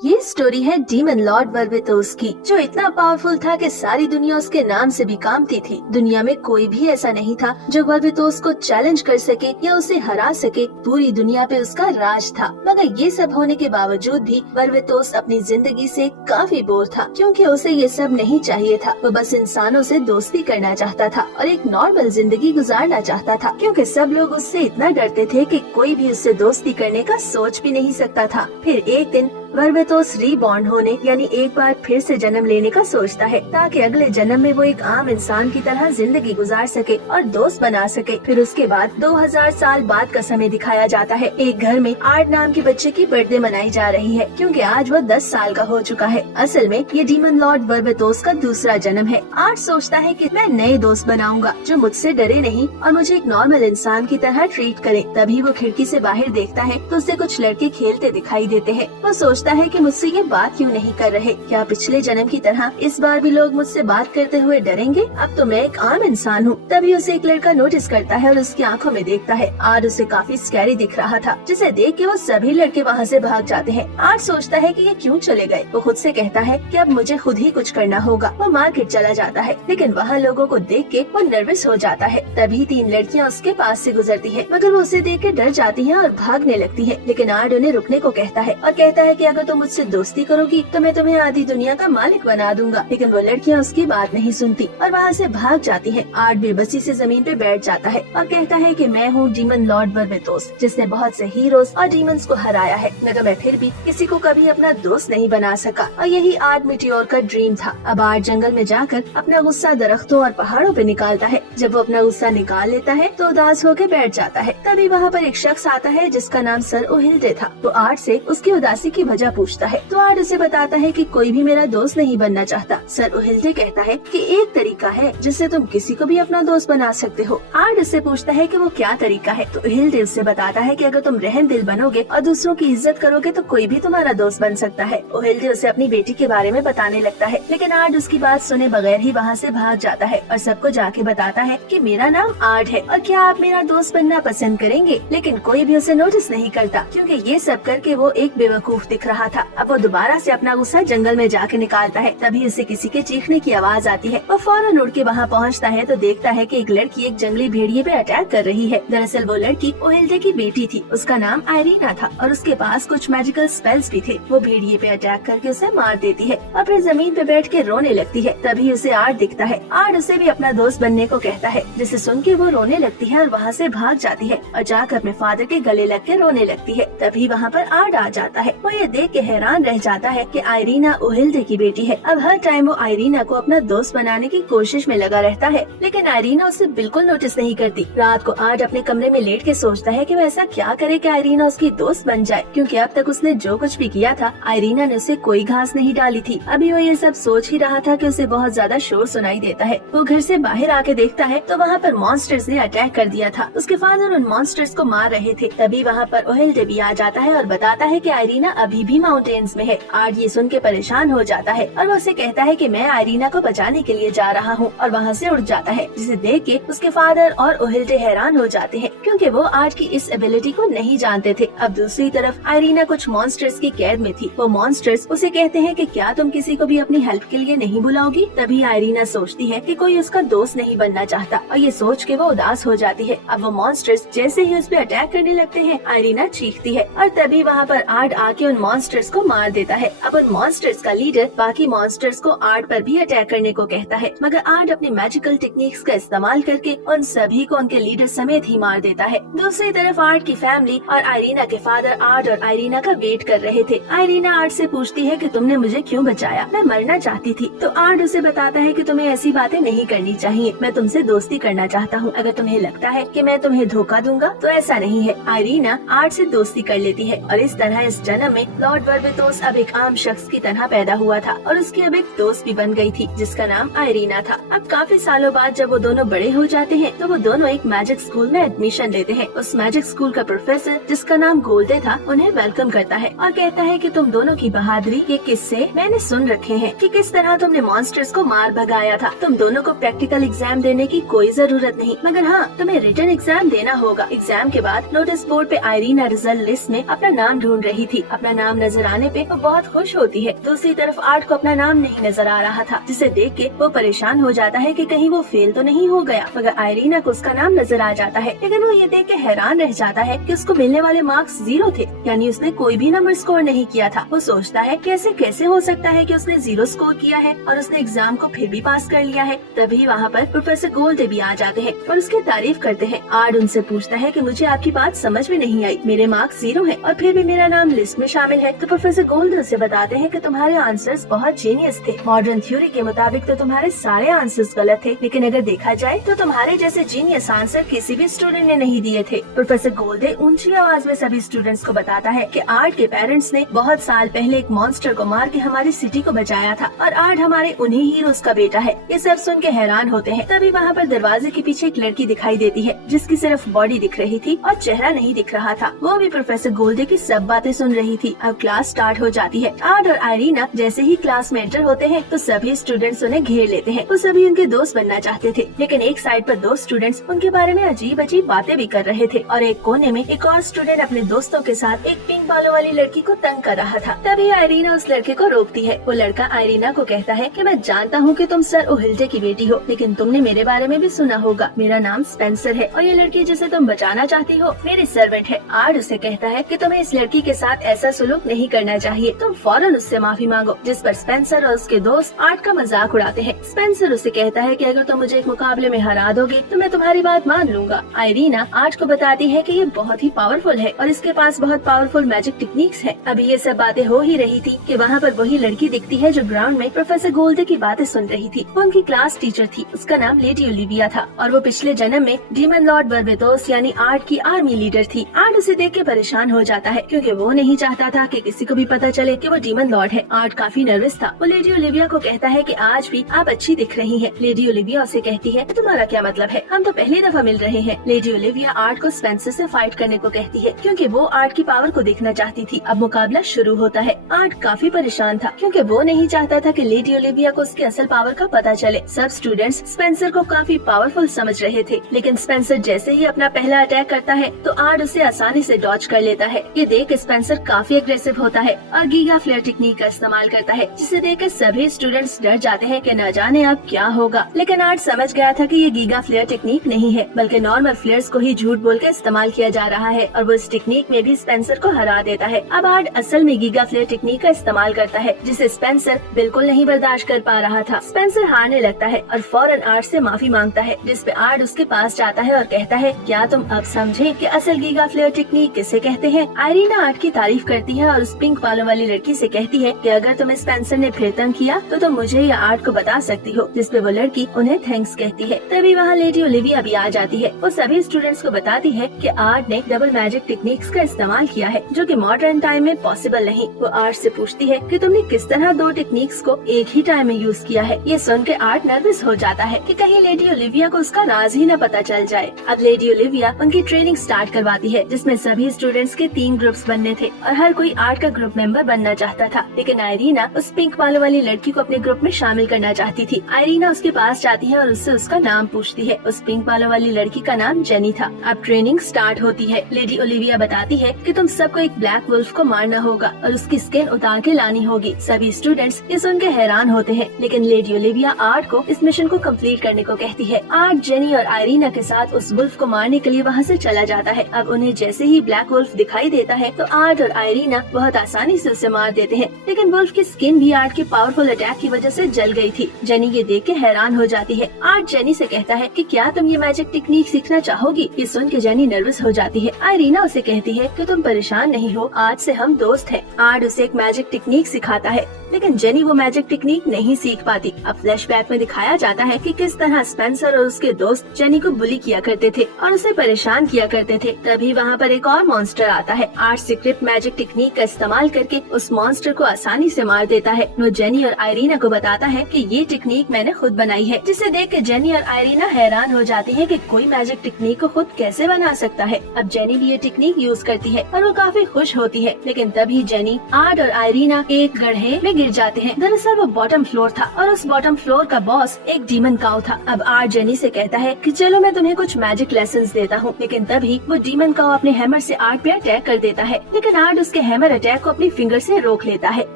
ये स्टोरी है demon Lord वर्वेतोस की, जो इतना पावरफुल था कि सारी दुनिया उसके नाम से भी कांपती थी। दुनिया में कोई भी ऐसा नहीं था जो वर्वेतोस को चैलेंज कर सके या उसे हरा सके। पूरी दुनिया पे उसका राज था। मगर ये सब होने के बावजूद भी वर्वेतोस अपनी जिंदगी से काफी बोर था, क्योंकि उसे ये सब नहीं चाहिए था। वो बस इंसानों से दोस्ती करना चाहता था और एक नॉर्मल जिंदगी गुजारना चाहता था, क्योंकि सब लोग उससे इतना डरते थे कि कोई भी उससे दोस्ती करने का सोच भी नहीं सकता था। फिर एक दिन वर्वेतोस रीबॉर्न होने यानी एक बार फिर से जन्म लेने का सोचता है, ताकि अगले जन्म में वो एक आम इंसान की तरह जिंदगी गुजार सके और दोस्त बना सके। फिर उसके बाद 2000 साल बाद का समय दिखाया जाता है। एक घर में आर्ट नाम के बच्चे की बर्थडे मनाई जा रही है, क्योंकि आज वो 10 साल का हो चुका है। असल में ये डीमन लॉर्ड वर्वेतोस का दूसरा जन्म है। आर्ट सोचता है कि मैं नए दोस्त बनाऊंगा जो मुझसे डरे नहीं और मुझे एक नॉर्मल इंसान की तरह ट्रीट करे। तभी वो खिड़की से बाहर देखता है तो उसे कुछ लड़के खेलते दिखाई देते हैं। वो सोचता है कि मुझसे ये बात क्यों नहीं कर रहे। क्या पिछले जन्म की तरह इस बार भी लोग मुझसे बात करते हुए डरेंगे? अब तो मैं एक आम इंसान हूँ। तभी उसे एक लड़का नोटिस करता है और उसकी आंखों में देखता है। आर्ट उसे काफी स्कैरी दिख रहा था, जिसे देख के वो सभी लड़के वहाँ से भाग जाते हैं। आर्ट सोचता है कि ये क्यों चले गए। वो खुद से कहता है कि अब मुझे खुद ही कुछ करना होगा। वो मार्केट चला जाता है, लेकिन वहाँ लोगों को देख के वो नर्वस हो जाता है। तभी 3 लड़कियाँ उसके पास से गुजरती है, मगर वो उसे देख के डर जाती है और भागने लगती है। लेकिन आर्ट उन्हें रुकने को कहता है और कहता है कि अगर तुम मुझसे दोस्ती करोगी तो मैं तुम्हें आधी दुनिया का मालिक बना दूंगा। लेकिन वो लड़कियां उसकी बात नहीं सुनती और वहाँ से भाग जाती हैं। आर्ट बेबसी से जमीन पे बैठ जाता है और कहता है कि मैं हूँ डीमन लॉर्ड वर्वेतोस, जिसने बहुत से हीरोज और डीमंस को हराया है, मगर मैं फिर भी किसी को कभी अपना दोस्त नहीं बना सका। और यही आर्ट मिटियोर का ड्रीम था। अब आर्ट जंगल में जाकर अपना गुस्सा दरख्तों और पहाड़ों पे निकालता है। जब वो अपना गुस्सा निकाल लेता है तो उदास होकर बैठ जाता है। तभी वहाँ पर एक शख्स आता है जिसका नाम सर ओहिल्डे था। वो आर्ट से उसकी उदासी की वजह पूछता है तो आर्ट उसे बताता है कि कोई भी मेरा दोस्त नहीं बनना चाहता। सर ओहिल्डे कहता है कि एक तरीका है जिससे तुम किसी को भी अपना दोस्त बना सकते हो। आर्ट उससे पूछता है कि वो क्या तरीका है, तो ओहिल्डे उससे बताता है कि अगर तुम रहम दिल बनोगे और दूसरों की इज्जत करोगे तो कोई भी तुम्हारा दोस्त बन सकता है। ओहिल्डे उसे अपनी बेटी के बारे में बताने लगता है, लेकिन आर्ट उसकी बात सुने बगैर ही वहाँ से भाग जाता है और सबको जाके बताता है कि मेरा नाम आर्ट है और क्या आप मेरा दोस्त बनना पसंद करेंगे। लेकिन कोई भी उसे नोटिस नहीं करता, क्योंकि ये सब करके वो एक बेवकूफ दिख रहा था। अब वो दोबारा से अपना गुस्सा जंगल में जाके निकालता है। तभी उसे किसी के चीखने की आवाज आती है। वो फौरन उड़ के वहाँ पहुँचता है तो देखता है कि एक लड़की एक जंगली भेड़िए पे अटैक कर रही है। दरअसल वो लड़की ओहिल्डे की बेटी थी। उसका नाम आयरीना था और उसके पास कुछ मैजिकल स्पेल्स भी थे। वो भेड़िए पे अटैक करके उसे मार देती है और फिर जमीन पे बैठ के रोने लगती है। तभी उसे आर्ट दिखता है। आर्ट उसे भी अपना दोस्त बनने को कहता है, जिसे सुन के वो रोने लगती है और वहाँ से भाग जाती है और जाकर अपने फादर के गले लग के रोने लगती है। तभी वहाँ पर आर्ट आ जाता है। वो ये देख के हैरान रह जाता है कि आयरीना ओहिल्डे की बेटी है। अब हर टाइम वो आयरीना को अपना दोस्त बनाने की कोशिश में लगा रहता है, लेकिन आयरीना उसे बिल्कुल नोटिस नहीं करती। रात को आर्ट अपने कमरे में लेट के सोचता है कि वो ऐसा क्या करे कि आयरीना उसकी दोस्त बन जाए, क्योंकि अब तक उसने जो कुछ भी किया था आयरीना ने उसे कोई घास नहीं डाली थी। अभी वो ये सब सोच ही रहा था कि उसे बहुत ज्यादा शोर सुनाई देता है। वो घर से बाहर आके देखता है तो वहाँ पर मॉन्स्टर्स ने अटैक कर दिया था। उसके फादर उन मॉन्स्टर्स को मार रहे थे। तभी वहाँ पर ओहिल्डे भी आ जाता है और बताता है कि आयरीना अभी भी माउंटेन्स में है। आर्ट ये सुन के परेशान हो जाता है और वो उसे कहता है कि मैं आयरीना को बचाने के लिए जा रहा हूँ, और वहाँ से उड़ जाता है, जिसे देख के उसके फादर और ओहिल्डे हैरान हो जाते हैं, क्योंकि वो आर्ट की इस एबिलिटी को नहीं जानते थे। अब दूसरी तरफ आयरीना कुछ मॉन्स्टर्स की कैद में थी। वो मॉन्स्टर्स उसे कहते हैं कि क्या तुम किसी को भी अपनी हेल्प के लिए नहीं बुलाओगी। तभी आयरीना सोचती है कि कोई उसका दोस्त नहीं बनना चाहता और ये सोच के वो उदास हो जाती है। अब वो मॉन्स्टर्स जैसे ही उस पे अटैक करने लगते हैं आयरीना चीखती है और तभी वहाँ पर आर्ट आके उन मॉन्स्टर्स को मार देता है। अब उन मॉन्स्टर्स का लीडर बाकी मॉन्स्टर्स को आर्ट पर भी अटैक करने को कहता है, मगर आर्ट अपनी मैजिकल टेक्निक्स का इस्तेमाल करके उन सभी को उनके लीडर समेत ही मार देता है। दूसरी तरफ आर्ट की फैमिली और आयरीना के फादर आर्ट और आयरीना का वेट कर रहे थे। आयरीना आर्ट से पूछती है कि तुमने मुझे क्यों बचाया, मैं मरना चाहती थी। तो आर्ट उसे बताता है कि तुम्हें ऐसी बातें नहीं करनी चाहिए, मैं तुमसे दोस्ती करना चाहता हूँ। अगर तुम्हें लगता है कि मैं तुम्हें धोखा दूंगा तो ऐसा नहीं है। आयरीना आर्ट से दोस्ती कर लेती है और इस तरह इस जन्म में लॉर्ड वर्वेतोस अब एक आम शख्स की तरह पैदा हुआ था और उसकी अब एक दोस्त भी बन गई थी जिसका नाम आयरीना था। अब काफी सालों बाद जब वो दोनों बड़े हो जाते हैं तो वो दोनों एक मैजिक स्कूल में एडमिशन लेते हैं। उस मैजिक स्कूल का प्रोफेसर जिसका नाम गोल्डे था उन्हें वेलकम करता है और कहता है कि तुम दोनों की बहादुरी के किस्से मैंने सुन रखे हैं कि किस तरह तुमने मॉन्स्टर्स को मार भगाया था। तुम दोनों को प्रैक्टिकल एग्जाम देने की कोई जरूरत नहीं, मगर हाँ तुम्हें रिटन एग्जाम देना होगा। एग्जाम के बाद नोटिस बोर्ड पे आयरीना रिजल्ट लिस्ट में अपना नाम ढूंढ रही थी। अपना नाम नाम नजर आने पे वो बहुत खुश होती है। दूसरी तरफ आर्ट को अपना नाम नहीं नजर आ रहा था, जिसे देख के वो परेशान हो जाता है कि कहीं वो फेल तो नहीं हो गया। मगर आयरीना को उसका नाम नजर आ जाता है, लेकिन वो ये देख के हैरान रह जाता है कि उसको मिलने वाले मार्क्स 0 थे, यानी उसने कोई भी नंबर स्कोर नहीं किया था। वो सोचता है कि ऐसे कैसे हो सकता है कि उसने 0 स्कोर किया है और उसने एग्जाम को फिर भी पास कर लिया है। तभी वहाँ पर प्रोफेसर गोल्डे भी आ जाते हैं और उसकी तारीफ करते हैं। आर्ट उनसे पूछता है कि मुझे आपकी बात समझ में नहीं आई, मेरे मार्क्स 0 है और फिर भी मेरा नाम लिस्ट में शामिल है। तो प्रोफेसर गोल्डे उसे बताते हैं कि तुम्हारे आंसर्स बहुत जीनियस थे। मॉडर्न थ्योरी के मुताबिक तो तुम्हारे सारे आंसर्स गलत थे, लेकिन अगर देखा जाए तो तुम्हारे जैसे जीनियस आंसर किसी भी स्टूडेंट ने नहीं दिए थे। प्रोफेसर गोल्डे ऊंची आवाज में सभी स्टूडेंट्स को बताता है कि आर्ट के पेरेंट्स ने बहुत साल पहले एक मॉन्स्टर को मार के हमारी सिटी को बचाया था और आर्ट हमारे उन्हीं हीरोज का बेटा है। ये सब सुन के हैरान होते हैं। तभी वहाँ पर दरवाजे के पीछे एक लड़की दिखाई देती है, जिसकी सिर्फ बॉडी दिख रही थी और चेहरा नहीं दिख रहा था। वो भी प्रोफेसर गोल्डे की सब बातें सुन रही थी। अब क्लास स्टार्ट हो जाती है। आर्ट और आयरीना जैसे ही क्लास में एंटर होते हैं तो सभी स्टूडेंट्स उन्हें घेर लेते हैं। वो सभी उनके दोस्त बनना चाहते थे, लेकिन एक साइड पर 2 स्टूडेंट्स उनके बारे में अजीब अजीब बातें भी कर रहे थे और एक कोने में एक और स्टूडेंट अपने दोस्तों के साथ एक पिंक बालों वाली लड़की को तंग कर रहा था। तभी आयरीना उस लड़के को रोकती है। वो लड़का आयरीना को कहता है कि मैं जानता हूँ कि तुम सर ओहिल्डे की बेटी हो, लेकिन तुमने मेरे बारे में भी सुना होगा। मेरा नाम स्पेंसर है और ये लड़की जिसे तुम बचाना चाहती हो मेरी सर्वेंट है। आर्ट उसे कहता है कि तुम्हें इस लड़की के साथ ऐसा सुलूक नहीं करना चाहिए, तुम फौरन उससे माफी मांगो। जिस पर स्पेंसर और उसके दोस्त आर्ट का मजाक उड़ाते हैं। स्पेंसर उसे कहता है कि अगर तुम मुझे एक मुकाबले में हरा दोगे तो मैं तुम्हारी बात मान लूंगा। आयरीना आर्ट को बताती है कि ये बहुत ही पावरफुल है और इसके पास बहुत पावरफुल मैजिक टेक्निक्स है। अभी ये सब बातें हो ही रही थी कि वहाँ पर वही लड़की दिखती है जो ग्राउंड में प्रोफेसर गोल्डे की बातें सुन रही थी। वो उनकी क्लास टीचर थी। उसका नाम लेडी ओलिविया था और वो पिछले जन्म में डीमन लॉर्ड बर्बेतोस यानी आर्ट की आर्मी लीडर थी। आर्ट उसे देख के परेशान हो जाता है, क्योंकि वो नहीं चाहता था कि किसी को भी पता चले कि वो डीमन लॉर्ड है। आर्ट काफी नर्वस था। वो लेडी ओलिविया को कहता है कि आज भी आप अच्छी दिख रही हैं। लेडी ओलिविया उसे कहती है तुम्हारा क्या मतलब है, हम तो पहली दफा मिल रहे हैं। लेडी ओलिविया आर्ट को स्पेंसर से फाइट करने को कहती है, क्योंकि वो आर्ट की पावर को देखना चाहती थी। अब मुकाबला शुरू होता है। आर्ट काफी परेशान था, क्योंकि वो नहीं चाहता था कि लेडी ओलिविया को उसकी असल पावर का पता चले। सब स्टूडेंट्स स्पेंसर को काफी पावरफुल समझ रहे थे, लेकिन स्पेंसर जैसे ही अपना पहला अटैक करता है तो आर्ट उसे आसानी से डॉज कर लेता है। ये देख स्पेंसर काफी अग्रेसिव होता है और गीगा फ्लेयर टेक्निक का इस्तेमाल करता है, जिसे देख सभी स्टूडेंट्स डर जाते हैं कि न जाने अब क्या होगा। लेकिन आर्ट समझ गया था कि ये गीगा फ्लेयर टेक्निक नहीं है, बल्कि नॉर्मल फ्लेयर्स को ही झूठ बोल के इस्तेमाल किया जा रहा है और वो इस टेक्निक में भी स्पेंसर को हरा देता है। अब आर्ट असल में गीगा फ्लेयर टेक्निक का इस्तेमाल करता है, जिसे स्पेंसर बिल्कुल नहीं बर्दाश्त कर पा रहा था। स्पेंसर हारने लगता है और फौरन आर्ट से माफी मांगता है, जिस पे आर्ट उसके पास जाता है और कहता है क्या तुम अब समझे कि असल गीगा फ्लेयर टेक्निक किसे कहते हैं। आयरीना आर्ट की तारीफ करती है और उस पिंक बालों वाली लड़की से कहती है कि अगर तुम्हें स्पेंसर ने फिर तंग किया तो तुम मुझे या आर्ट को बता सकती हो, जिस पे वो लड़की उन्हें थैंक्स कहती है। तभी वहाँ लेडी ओलिविया भी आ जाती है। वो सभी स्टूडेंट्स को बताती है कि आर्ट ने डबल मैजिक टेक्निक्स का इस्तेमाल किया है, जो कि मॉडर्न टाइम में पॉसिबल नहीं। वो आर्ट से पूछती है कि तुमने किस तरह 2 टेक्निक्स को एक ही टाइम में यूज किया है। ये सुन के आर्ट नर्वस हो जाता है कि कहीं लेडी ओलिविया को उसका राज ही न पता चल जाए। अब लेडी ओलिविया उनकी ट्रेनिंग स्टार्ट करवाती है, जिसमें सभी स्टूडेंट्स के 3 ग्रुप्स बनने थे और हर कोई आर्ट का ग्रुप मेंबर बनना चाहता था। लेकिन आयरीना उस पिंक बालों वाली लड़की को अपने ग्रुप में शामिल करना चाहती थी। आयरीना उसके पास जाती है और उससे उसका नाम पूछती है। उस पिंक बालों वाली लड़की का नाम जेनी था। अब ट्रेनिंग स्टार्ट होती है। लेडी ओलिविया बताती है कि तुम सबको एक ब्लैक वुल्फ को मारना होगा और उसकी स्किन उतार के लानी होगी। सभी स्टूडेंट्स ये सुन के हैरान होते हैं, लेकिन लेडी ओलिविया आर्ट को इस मिशन को कंप्लीट करने को कहती है। आर्ट जेनी और आयरीना के साथ उस वुल्फ को मारने के लिए वहाँ से चला जाता है। अब उन्हें जैसे ही ब्लैक वुल्फ दिखाई देता है तो आर्ट और आयरीना बहुत आसानी से उसे मार देते हैं, लेकिन वुल्फ की स्किन भी आर्ट के पावरफुल अटैक की वजह से जल गई थी। जेनी ये देख के हैरान हो जाती है। आर्ट जेनी से कहता है कि क्या तुम ये मैजिक टेक्निक सीखना चाहोगी। ये सुन के जेनी नर्वस हो जाती है। आयरीना उसे कहती है कि तुम परेशान नहीं हो, आज से हम दोस्त हैं। आर्ट उसे एक मैजिक टेक्निक सिखाता है, लेकिन जेनी वो मैजिक टेक्निक नहीं सीख पाती। अब फ्लैशबैक में दिखाया जाता है कि किस तरह स्पेंसर और उसके दोस्त जेनी को बुली किया करते थे और उसे परेशान किया करते थे। तभी वहाँ पर एक और मॉन्स्टर आता है। आर्ट सीक्रेट मैजिक टेक्निक का इस्तेमाल करके उस मॉन्स्टर को आसानी से मार देता है। वो जेनी और आयरीना को बताता है कि ये टेक्निक मैंने खुद बनाई है, जिसे देख के जेनी और आयरीना हैरान हो जाती है कि कोई मैजिक टेक्निक को खुद कैसे बना सकता है। अब जेनी भी ये टेक्निक यूज करती है और वो काफी खुश होती है, लेकिन तभी जेनी, आर्ट और आयरीना एक गड्ढे में गिर जाते हैं। दरअसल वो बॉटम फ्लोर था और उस बॉटम फ्लोर का बॉस एक डीमन काउ था। अब आर्ट जेनी से कहता है कि चलो मैं तुम्हें कुछ मैजिक लेसन्स देता हूँ, लेकिन तभी वो डीमन काउ अपने हैमर से आर्ट पे अटैक कर देता है, लेकिन आर्ट उसके हैमर हैमर अटैक को अपनी फिंगर से रोक लेता है।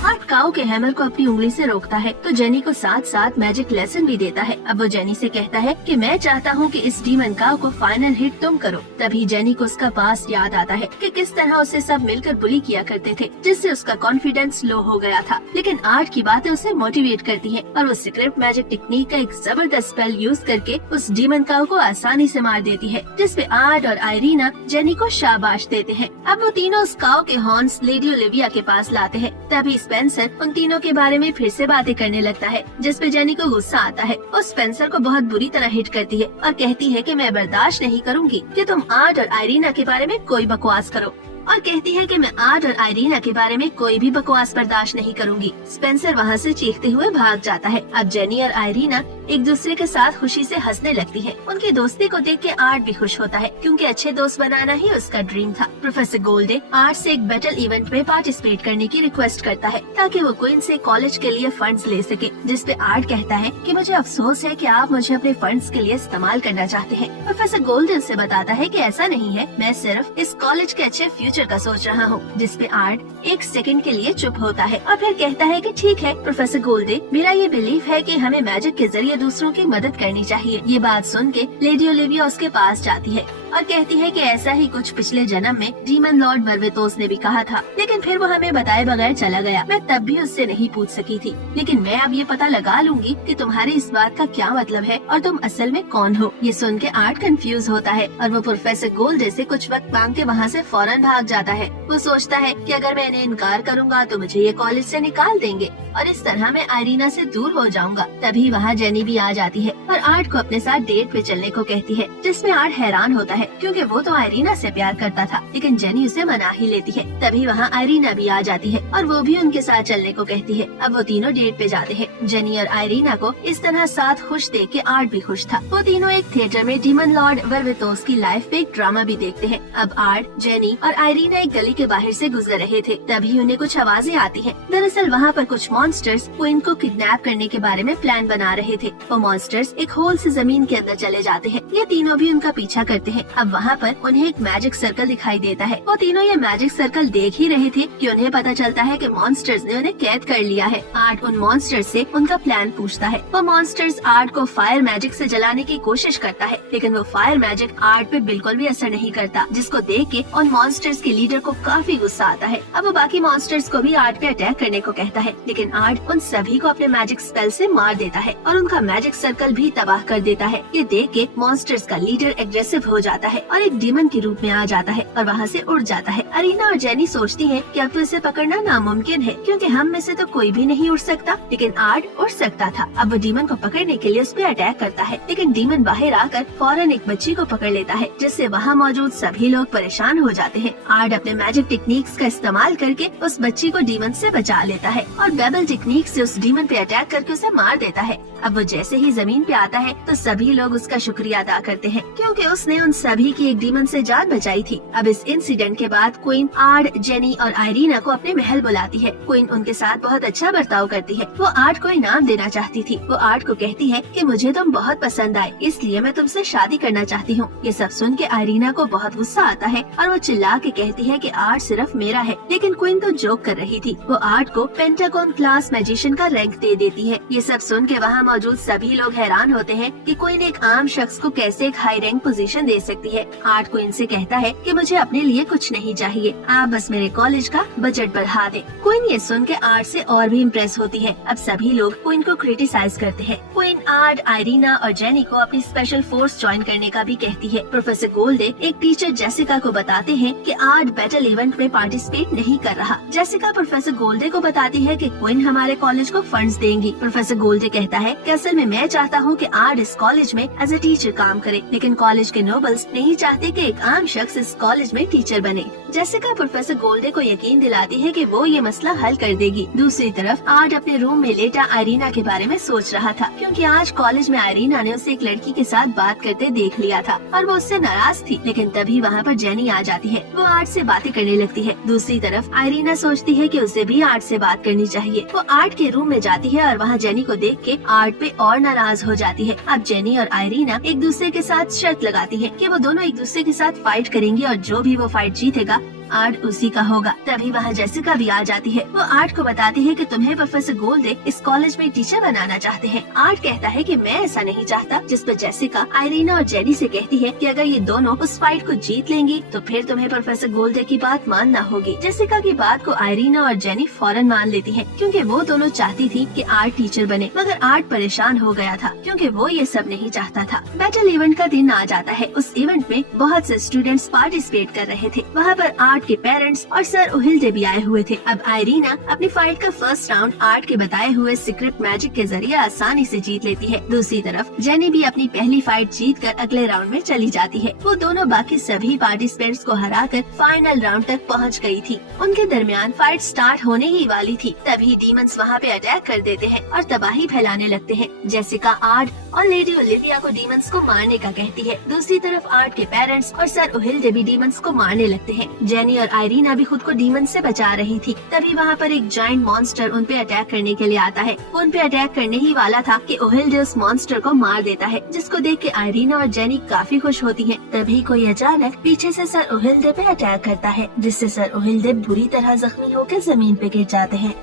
आर्ट काओ के हैमर को अपनी उंगली से रोकता है तो जेनी को साथ साथ मैजिक लेसन भी देता है। अब वो जेनी से कहता है कि मैं चाहता हूँ कि इस डीमन काओ को फाइनल हिट तुम करो। तभी जेनी को उसका पास्ट याद आता है कि किस तरह उसे सब मिलकर बुली किया करते थे, जिससे उसका कॉन्फिडेंस लो हो गया था। लेकिन आर्ट की बातें उसे मोटिवेट करती है और वो सीक्रेट मैजिक टेक्निक का एक जबरदस्त स्पेल यूज करके उस डीमन काओ को आसानी से मार देती है, जिसपे आर्ट और आयरीना जेनी को शाबाश देते हैं। अब वो तीनों उस काओ के हॉर्न्स लेडी ओलिविया के पास लाते हैं। तभी स्पेंसर उन तीनों के बारे में फिर से बातें करने लगता है, जिसपे जेनी को गुस्सा आता है। वो स्पेंसर को बहुत बुरी तरह हिट करती है और कहती है कि मैं बर्दाश्त नहीं करूंगी कि तुम आर्ट और आयरीना के बारे में कोई बकवास करो, और कहती है कि मैं आर्ट और आयरीना के बारे में कोई भी बकवास बर्दाश्त नहीं करूंगी। स्पेंसर वहाँ से चीखते हुए भाग जाता है। अब जेनी और आयरीना एक दूसरे के साथ खुशी से हंसने लगती है। उनकी दोस्ती को देख के आर्ट भी खुश होता है, क्योंकि अच्छे दोस्त बनाना ही उसका ड्रीम था। प्रोफेसर गोल्डे आर्ट से एक बैटल इवेंट में पार्टिसिपेट करने की रिक्वेस्ट करता है, ताकि वो क्वीन से कॉलेज के लिए फंड्स ले सके, जिसपे आर्ट कहता है कि मुझे अफसोस है कि आप मुझे अपने फंड्स के लिए इस्तेमाल करना चाहते हैं। प्रोफेसर गोल्डे उसे बताता है कि ऐसा नहीं है, मैं सिर्फ इस कॉलेज के अच्छे फ्यूचर का सोच रहा हूँ। जिसपे आर्ट एक सेकंड के लिए चुप होता है और फिर कहता है कि ठीक है प्रोफेसर गोल्डे, मेरा ये बिलीफ है कि हमें मैजिक के जरिए दूसरों की मदद करनी चाहिए। ये बात सुन के लेडी ओलिविया उसके पास जाती है और कहती है कि ऐसा ही कुछ पिछले जन्म में डीमन लॉर्ड वर्वेतोस ने भी कहा था, लेकिन फिर वो हमें बताए बगैर चला गया। मैं तब भी उससे नहीं पूछ सकी थी, लेकिन मैं अब ये पता लगा लूंगी कि तुम्हारी इस बात का क्या मतलब है और तुम असल में कौन हो। ये सुन के आर्ट कंफ्यूज होता है और वो प्रोफेसर गोल्डे से कुछ वक्त मांग के वहाँ से फौरन भाग जाता है। वो सोचता है कि अगर मैं इन्हें इनकार करूंगा तो मुझे ये कॉलेज से निकाल देंगे और इस तरह मैं आयरीना से दूर हो जाऊंगा। तभी वहाँ जेनी भी आ जाती है और आर्ट को अपने साथ डेट पे चलने को कहती है, जिसमें आर्ट हैरान होता है क्योंकि वो तो आयरीना से प्यार करता था, लेकिन जेनी उसे मना ही लेती है। तभी वहाँ आयरीना भी आ जाती है और वो भी उनके साथ चलने को कहती है। अब वो तीनों डेट पे जाते हैं। जेनी और आयरीना को इस तरह साथ खुश देख के आर्ट भी खुश था। वो तीनों एक थिएटर में डीमन लॉर्ड वर्वेतोस की लाइफ पे एक ड्रामा भी देखते हैं। अब आर्ट, जेनी और आयरीना एक गली के बाहर से गुजर रहे थे, तभी उन्हें कुछ आवाजें आती हैं। दरअसल वहाँ पर कुछ मॉन्स्टर्स क्वीन को किडनैप करने के बारे में प्लान बना रहे थे। वो मॉन्स्टर्स एक होल से जमीन के अंदर चले जाते हैं। ये तीनों भी उनका पीछा करते हैं। अब वहाँ पर उन्हें एक मैजिक सर्कल दिखाई देता है। वो तीनों ये मैजिक सर्कल देख ही रहे थे कि उन्हें पता चलता है कि मॉन्स्टर्स ने उन्हें कैद कर लिया है। आर्ट उन मॉन्स्टर्स से उनका प्लान पूछता है। वो मॉन्स्टर्स आर्ट को फायर मैजिक से जलाने की कोशिश करता है, लेकिन वो फायर मैजिक आर्ट पे बिल्कुल भी असर नहीं करता, जिसको देख के उन मॉन्स्टर्स के लीडर को काफी गुस्सा आता है। अब वो बाकी मॉन्स्टर्स को भी आर्ट पे अटैक करने को कहता है, लेकिन आर्ट उन सभी को अपने मैजिक स्पेल से मार देता है और उनका मैजिक सर्कल भी तबाह कर देता है। ये देख के मॉन्स्टर्स का लीडर एग्रेसिव हो जाता है और एक डीमन के रूप में आ जाता है और वहाँ से उड़ जाता है। अरीना और जेनी सोचती हैं कि अब तो इसे पकड़ना नामुमकिन है, क्योंकि हम में से तो कोई भी नहीं उड़ सकता, लेकिन आर्ट उड़ सकता था। अब वो डीमन को पकड़ने के लिए उस पर अटैक करता है, लेकिन डीमन बाहर आकर फौरन एक बच्ची को पकड़ लेता है, जिससे वहाँ मौजूद सभी लोग परेशान हो जाते हैं। आर्ट अपने मैजिक टेक्निक्स का इस्तेमाल करके उस बच्ची को डीमन से बचा लेता है और बेबल टेक्निक से उस डीमन पे अटैक करके उसे मार देता है। अब वो जैसे ही जमीन पे आता है तो सभी लोग उसका शुक्रिया अदा करते हैं, क्योंकि उसने उन सभी की एक डीमन से जान बचाई थी। अब इस इंसिडेंट के बाद क्वीन आर्ट, जेनी और आयरीना को अपने महल बुलाती है। क्वीन उनके साथ बहुत अच्छा बर्ताव करती है। वो आर्ट को इनाम देना चाहती थी। वो आर्ट को कहती है कि मुझे तुम बहुत पसंद आए, इसलिए मैं तुमसे शादी करना चाहती हूँ। ये सब सुन के आयरीना को बहुत गुस्सा आता है और वो चिल्ला के कहती है कि आर्ट सिर्फ मेरा है, लेकिन क्वीन तो जोक कर रही थी। वो आर्ट को पेंटागन क्लास मैजिशियन का रैंक दे देती है। ये सब सुन के वहाँ मौजूद सभी लोग हैरान होते हैं कि क्वीन एक आम शख्स को कैसे एक हाई रैंक पोजीशन दे सकती है। आर्ट क्वीन से कहता है कि मुझे अपने लिए कुछ नहीं चाहिए, आप बस मेरे कॉलेज का बजट बढ़ा दे। क्वीन ये सुन के आर्ट से और भी इम्प्रेस होती है। अब सभी लोग क्वीन को क्रिटिसाइज करते हैं। क्वीन आर्ट, आयरीना और जेनी को अपनी स्पेशल फोर्स ज्वाइन करने का भी कहती है। प्रोफेसर गोल्डे एक टीचर जेसिका को बताते हैं कि आर्ट बैटल इवेंट में पार्टिसिपेट नहीं कर रहा। जेसिका प्रोफेसर गोल्डे को बताती है कि क्वीन हमारे कॉलेज को फंड्स देंगी। प्रोफेसर गोल्डे कहता है कि असल में मैं चाहता हूँ कि आर्ट इस कॉलेज में एज ए टीचर काम करे, लेकिन कॉलेज के नोबल्स नहीं चाहते कि एक आम शख्स इस कॉलेज में टीचर बने। जेसिका प्रोफेसर गोल्डे को यकीन दिलाती है कि वो ये मसला हल कर देगी। दूसरी तरफ आर्ट अपने रूम में लेटा आयरीना के बारे में सोच रहा था, क्योंकि आज कॉलेज में आयरीना ने उसे एक लड़की के साथ बात करते देख लिया था और वो उससे नाराज थी। लेकिन तभी वहाँ पर जेनी आ जाती है। वो आर्ट से बातें करने लगती है। दूसरी तरफ आयरीना सोचती है कि उसे भी आर्ट से बात करनी चाहिए। वो आर्ट के रूम में जाती है और वहाँ जेनी को देख के आर्ट आर्ट पे और नाराज हो जाती है। अब जेनी और आयरीना एक दूसरे के साथ शर्त लगाती है कि वो दोनों एक दूसरे के साथ फाइट करेंगी और जो भी वो फाइट जीतेगा आर्ट उसी का होगा। तभी वहाँ जेसिका भी आ जाती है। वो आर्ट को बताती है कि तुम्हें प्रोफेसर गोल्डे इस कॉलेज में टीचर बनाना चाहते हैं। आर्ट कहता है कि मैं ऐसा नहीं चाहता, जिस पर जेसिका आयरीना और जेनी से कहती है कि अगर ये दोनों उस फाइट को जीत लेंगी तो फिर तुम्हें प्रोफेसर गोल्डे की बात मानना होगी। जेसिका की बात को आयरीना और जेनी फौरन मान लेती है, क्योंकि वो दोनों चाहती थी कि आर्ट टीचर बने, मगर आर्ट परेशान हो गया था क्योंकि वो ये सब नहीं चाहता था। बैटल इवेंट का दिन आ जाता है। उस इवेंट में बहुत से स्टूडेंट्स पार्टिसिपेट कर रहे थे। वहाँ पर आर्ट के पेरेंट्स और सर ओहिल्डे भी आए हुए थे। अब आयरीना अपनी फाइट का फर्स्ट राउंड आर्ट के बताए हुए सीक्रेट मैजिक के जरिए आसानी से जीत लेती है। दूसरी तरफ जेनी भी अपनी पहली फाइट जीतकर अगले राउंड में चली जाती है। वो दोनों बाकी सभी पार्टिसिपेंट्स को हराकर फाइनल राउंड तक पहुंच गई थी। उनके दरमियान फाइट स्टार्ट होने ही वाली थी, तभी डीमंस वहाँ पे अटैक कर देते हैं और तबाही फैलाने लगते हैं। जेसिका आर्ट और लेडी ओलिविया को डीमंस को मारने का कहती है। दूसरी तरफ आर्ट के पेरेंट्स और सर ओहिल्डे भी डीमंस को मारने लगते हैं। जेनी और आयरीना भी खुद को डीमन से बचा रही थी। तभी वहाँ पर एक जायंट मॉन्स्टर उन पे अटैक करने के लिए आता है। वो उन पे अटैक करने ही वाला था कि ओहिल्डे उस मॉन्स्टर को मार देता है, जिसको देख के आयरीना और जेनी काफी खुश होती हैं। तभी कोई अचानक पीछे से सर ओहिल्डे पे अटैक करता है, जिससे सर ओहिल्डे बुरी तरह जख्मी होकर जमीन पे गिर जाते हैं।